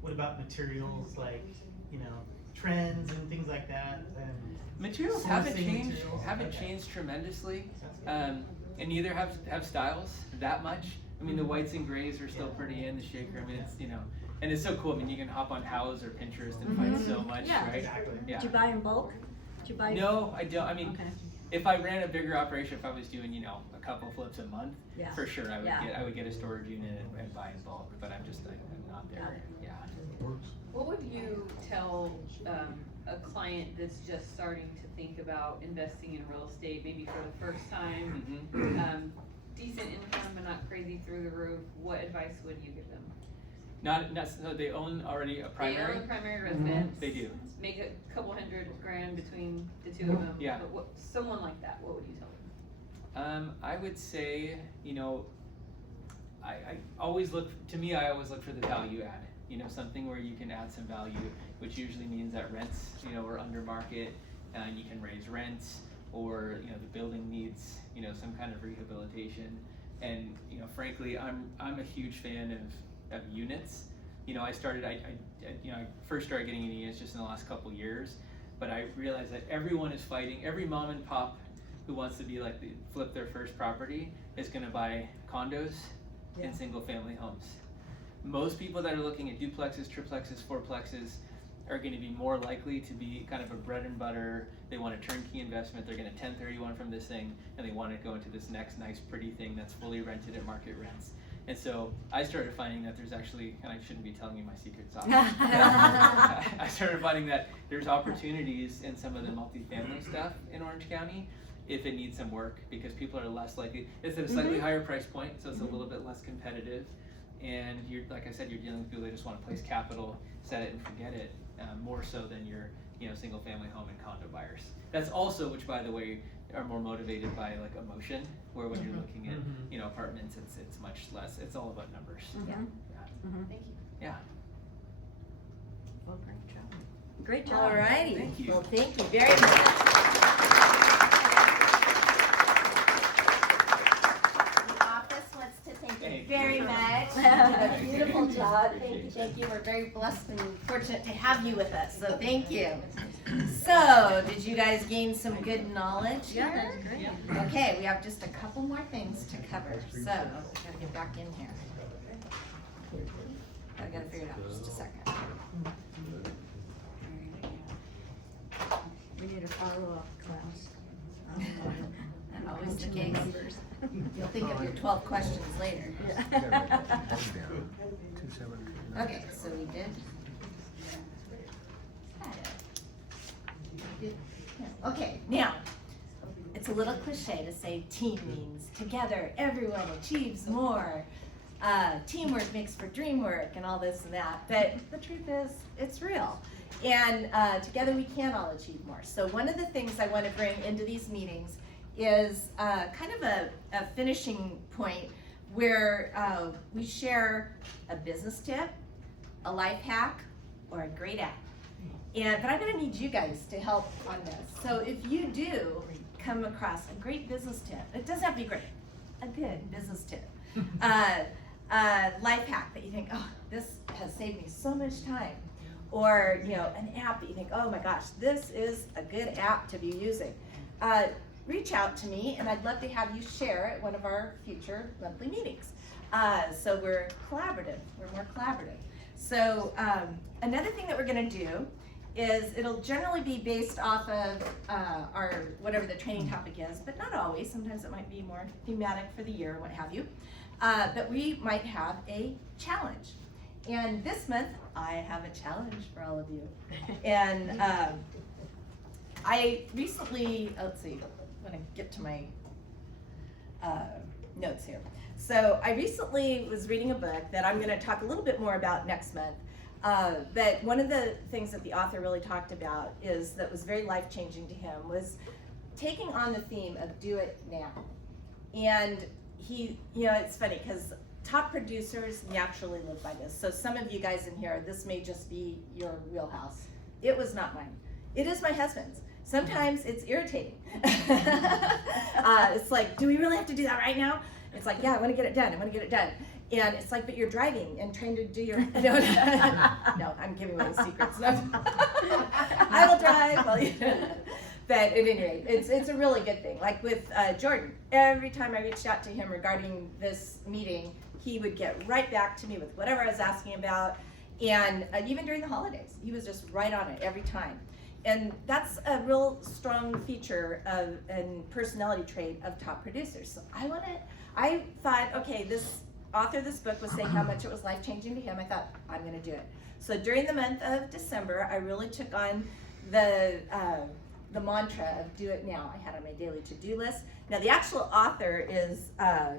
What about materials, like, you know, trends and things like that? And Materials haven't changed tremendously, and neither have styles that much. I mean, the whites and grays are still pretty in the shaker. I mean, it's, you know, and it's so cool. I mean, you can hop on Houzz or Pinterest and find so much, right? Exactly. Yeah. Did you buy in bulk? Did you buy? No, I don't. I mean, Okay. if I ran a bigger operation, if I was doing, you know, a couple flips a month, Yeah. for sure, I would Yeah. get a storage unit and buy in bulk. But I'm not there. Yeah. What would you tell a client that's just starting to think about investing in real estate, maybe for the first time? Decent income but not crazy through the roof. What advice would you give them? So they own already a primary. They own a primary residence. They do. Make a couple $100,000 between the two of them. Yeah. But someone like that, what would you tell them? I would say, you know, I always look for the value add. You know, something where you can add some value, which usually means that rents, you know, are under market, and you can raise rents, or, you know, the building needs, you know, some kind of rehabilitation. And, you know, frankly, I'm a huge fan of units. You know, I first started getting into units just in the last couple years, but I realized that everyone is fighting. Every mom and pop who wants to be like flip their first property is going to buy condos and single family homes. Most people that are looking at duplexes, triplexes, fourplexes, are going to be more likely to be kind of a bread and butter. They want a turnkey investment. They're going to 1031 from this thing, and they want to go into this next nice pretty thing that's fully rented at market rents. And so I started finding that there's actually, and I shouldn't be telling you my secrets, I started finding that there's opportunities in some of the multifamily stuff in Orange County if it needs some work, because people are less likely, it's at a slightly higher price point, so it's a little bit less competitive. And you're, like I said, you're dealing with people that just want to place capital, set it and forget it, more so than your, single family home and condo buyers. That's also, which by the way, are more motivated by like emotion, where when you're looking at, apartments, it's much less, it's all about numbers. Yeah. Thank you. Yeah. Well, great job. Alrighty. Thank you. Well, thank you very much. The office wants to thank you Thank very you. much. You did a beautiful job. Thank you. We're very blessed and fortunate to have you with us, so thank you. So, did you guys gain some good knowledge here? Yeah, that's great. Okay, we have just a couple more things to cover, so gotta get back in here. I gotta figure it out just a second. We need a follow-up class. Always the case. You'll think of your 12 questions later. Okay, so we did. Okay, now, it's a little cliche to say team means together, everyone achieves more. Teamwork makes for dream work and all this and that, but the truth is, it's real. And together we can all achieve more. So one of the things I want to bring into these meetings is kind of a finishing point where we share a business tip, a life hack, or a great app. But I'm gonna need you guys to help on this. So if you do come across a great business tip, it doesn't have to be great, a good business tip, life hack that you think, oh, this has saved me so much time, or an app that you think, oh my gosh, this is a good app to be using. Reach out to me, and I'd love to have you share at one of our future monthly meetings. So we're collaborative. We're more collaborative. So another thing that we're gonna do is it'll generally be based off of our whatever the training topic is, but not always. Sometimes it might be more thematic for the year, what have you. But we might have a challenge. And this month, I have a challenge for all of you. And I recently, let's see, I'm gonna get to my notes here. So I recently was reading a book that I'm gonna talk a little bit more about next month. But one of the things that the author really talked about that was very life-changing to him was taking on the theme of do it now. And he, it's funny because top producers naturally live by this. So some of you guys in here, this may just be your wheelhouse. It was not mine. It is my husband's. Sometimes it's irritating. It's like, do we really have to do that right now? It's like, yeah, I want to get it done. And it's like, but you're driving and trying to do your, no, I'm giving away secrets. No. I will drive. But at any rate, it's a really good thing. Like with Jordan, every time I reached out to him regarding this meeting, he would get right back to me with whatever I was asking about. And even during the holidays, he was just right on it every time. And that's a real strong feature and personality trait of top producers. So I thought, okay, this author of this book was saying how much it was life-changing to him. I thought, I'm gonna do it. So during the month of December, I really took on the mantra of do it now. I had on my daily to-do list. Now the actual author is, I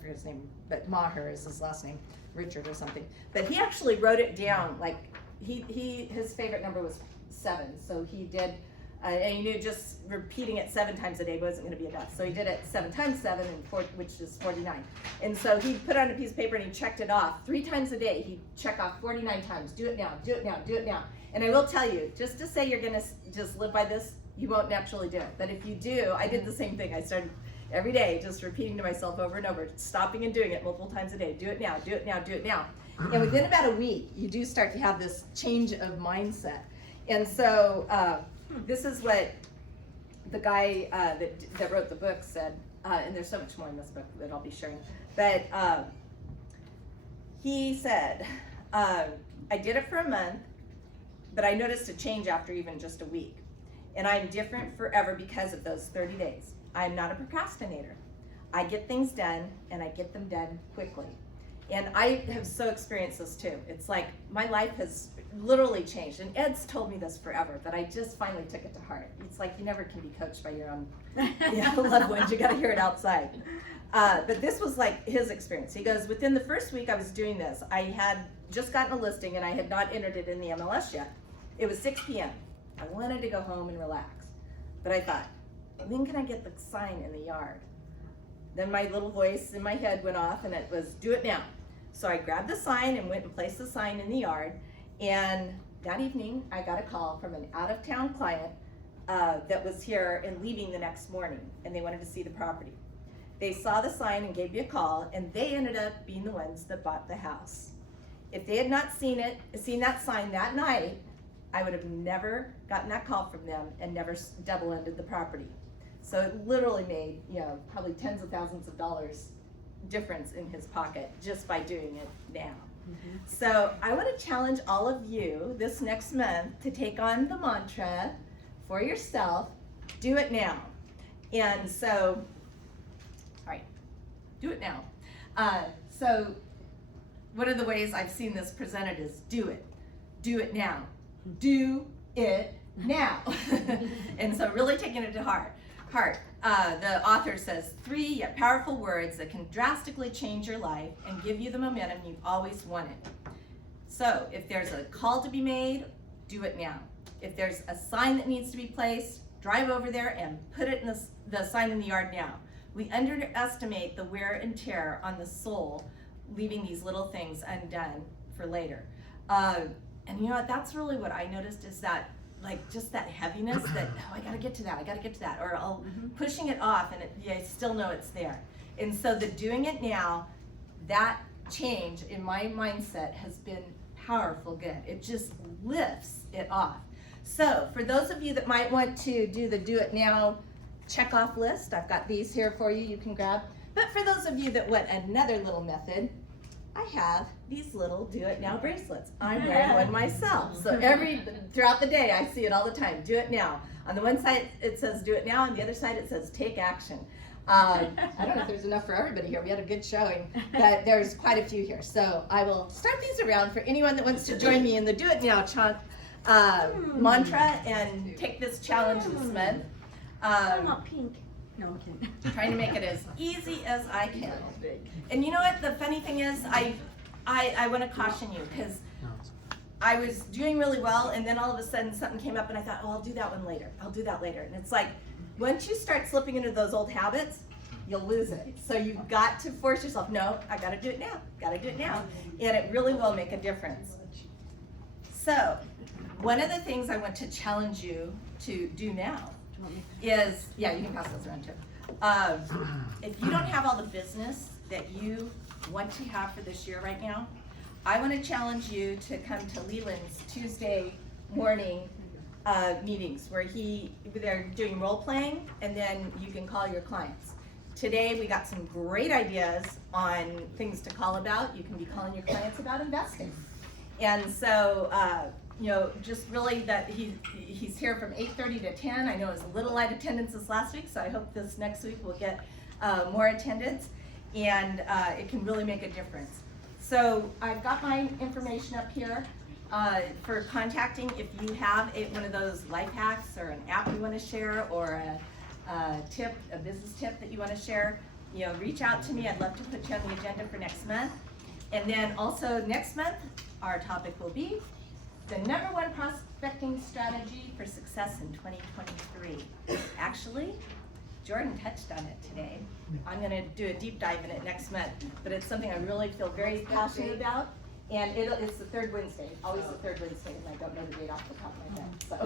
forget his name, but Maher is his last name, Richard or something. But he actually wrote it down, like his favorite number was 7. So he did, and he knew just repeating it 7 times a day wasn't gonna be enough. So he did it 7 times 7, which is 49. And so he put on a piece of paper and he checked it off 3 times a day. He'd check off 49 times, do it now, do it now, do it now. And I will tell you, just to say you're gonna just live by this, you won't naturally do it. But if you do, I did the same thing. I started every day just repeating to myself over and over, stopping and doing it multiple times a day. Do it now, do it now, do it now. And within about a week, you do start to have this change of mindset. And so this is what the guy that wrote the book said, and there's so much more in this book that I'll be sharing. But he said, I did it for a month, but I noticed a change after even just a week. And I'm different forever because of those 30 days. I'm not a procrastinator. I get things done, and I get them done quickly. And I have so experienced this too. It's like my life has literally changed. And Ed's told me this forever, but I just finally took it to heart. It's like you never can be coached by your own loved ones. You gotta hear it outside. But this was like his experience. He goes, within the first week I was doing this, I had just gotten a listing and I had not entered it in the MLS yet. It was 6 p.m. I wanted to go home and relax. But I thought, when can I get the sign in the yard? Then my little voice in my head went off and it was, do it now. So I grabbed the sign and went and placed the sign in the yard. And that evening, I got a call from an out-of-town client that was here and leaving the next morning, and they wanted to see the property. They saw the sign and gave me a call, and they ended up being the ones that bought the house. If they had not seen that sign that night, I would have never gotten that call from them and never double-ended the property. So it literally made, probably tens of thousands of dollars difference in his pocket just by doing it now. Mm-hmm. So I want to challenge all of you this next month to take on the mantra for yourself, do it now. And so, all right, do it now. So one of the ways I've seen this presented is do it now, do it now. And so really taking it to heart. The author says 3 yet powerful words that can drastically change your life and give you the momentum you've always wanted. So if there's a call to be made, do it now. If there's a sign that needs to be placed, drive over there and put it in the sign in the yard now. We underestimate the wear and tear on the soul, leaving these little things undone for later. And you know what, that's really what I noticed is that just that heaviness that, I gotta get to that, or I'll pushing it off and I still know it's there. And so the doing it now, that change in my mindset has been powerful good. It just lifts it off. So for those of you that might want to do the do it now check off list, I've got these here for you can grab. But for those of you that want another little method, I have these little do it now bracelets. I'm wearing one myself. So throughout the day, I see it all the time. Do it now. On the one side, it says do it now. On the other side, it says take action. I don't know if there's enough for everybody here. We had a good showing, but there's quite a few here. So I will start these around for anyone that wants to join me in the do it now mantra and take this challenge this month. I want pink. No, I'm kidding. Trying to make it as easy as I can. And you know what? The funny thing is, I want to caution you because I was doing really well, and then all of a sudden something came up, and I thought, oh, I'll do that one later. I'll do that later. And it's like, once you start slipping into those old habits, you'll lose it. So you've got to force yourself. No, I got to do it now. Got to do it now, and it really will make a difference. So, one of the things I want to challenge you to do now is, you can pass those around too. If you don't have all the business that you want to have for this year right now, I want to challenge you to come to Leland's Tuesday morning meetings where they're doing role playing, and then you can call your clients. Today we got some great ideas on things to call about. You can be calling your clients about investing. And so just really that he's here from 8:30 to 10. I know it was a little light attendance this last week, so I hope this next week we'll get more attendance, and it can really make a difference. So I've got my information up here for contacting. If you have one of those life hacks or an app you want to share, or a business tip that you want to share, reach out to me. I'd love to put you on the agenda for next month. And then also next month, our topic will be the #1 prospecting strategy for success in 2023. Actually, Jordan touched on it today. I'm going to do a deep dive in it next month, but it's something I really feel very passionate about. And it's the third Wednesday, always the third Wednesday, and I don't know the date off the top of my head. So,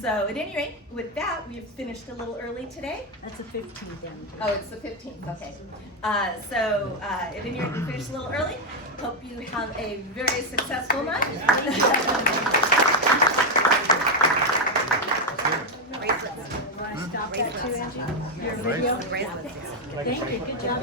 so at any rate, with that, we've finished a little early today. That's the 15th then. Oh, it's the 15th, okay. So at any rate, we finished a little early. Hope you have a very successful month. Stop that too, Angie? Your video? Thank you, good job.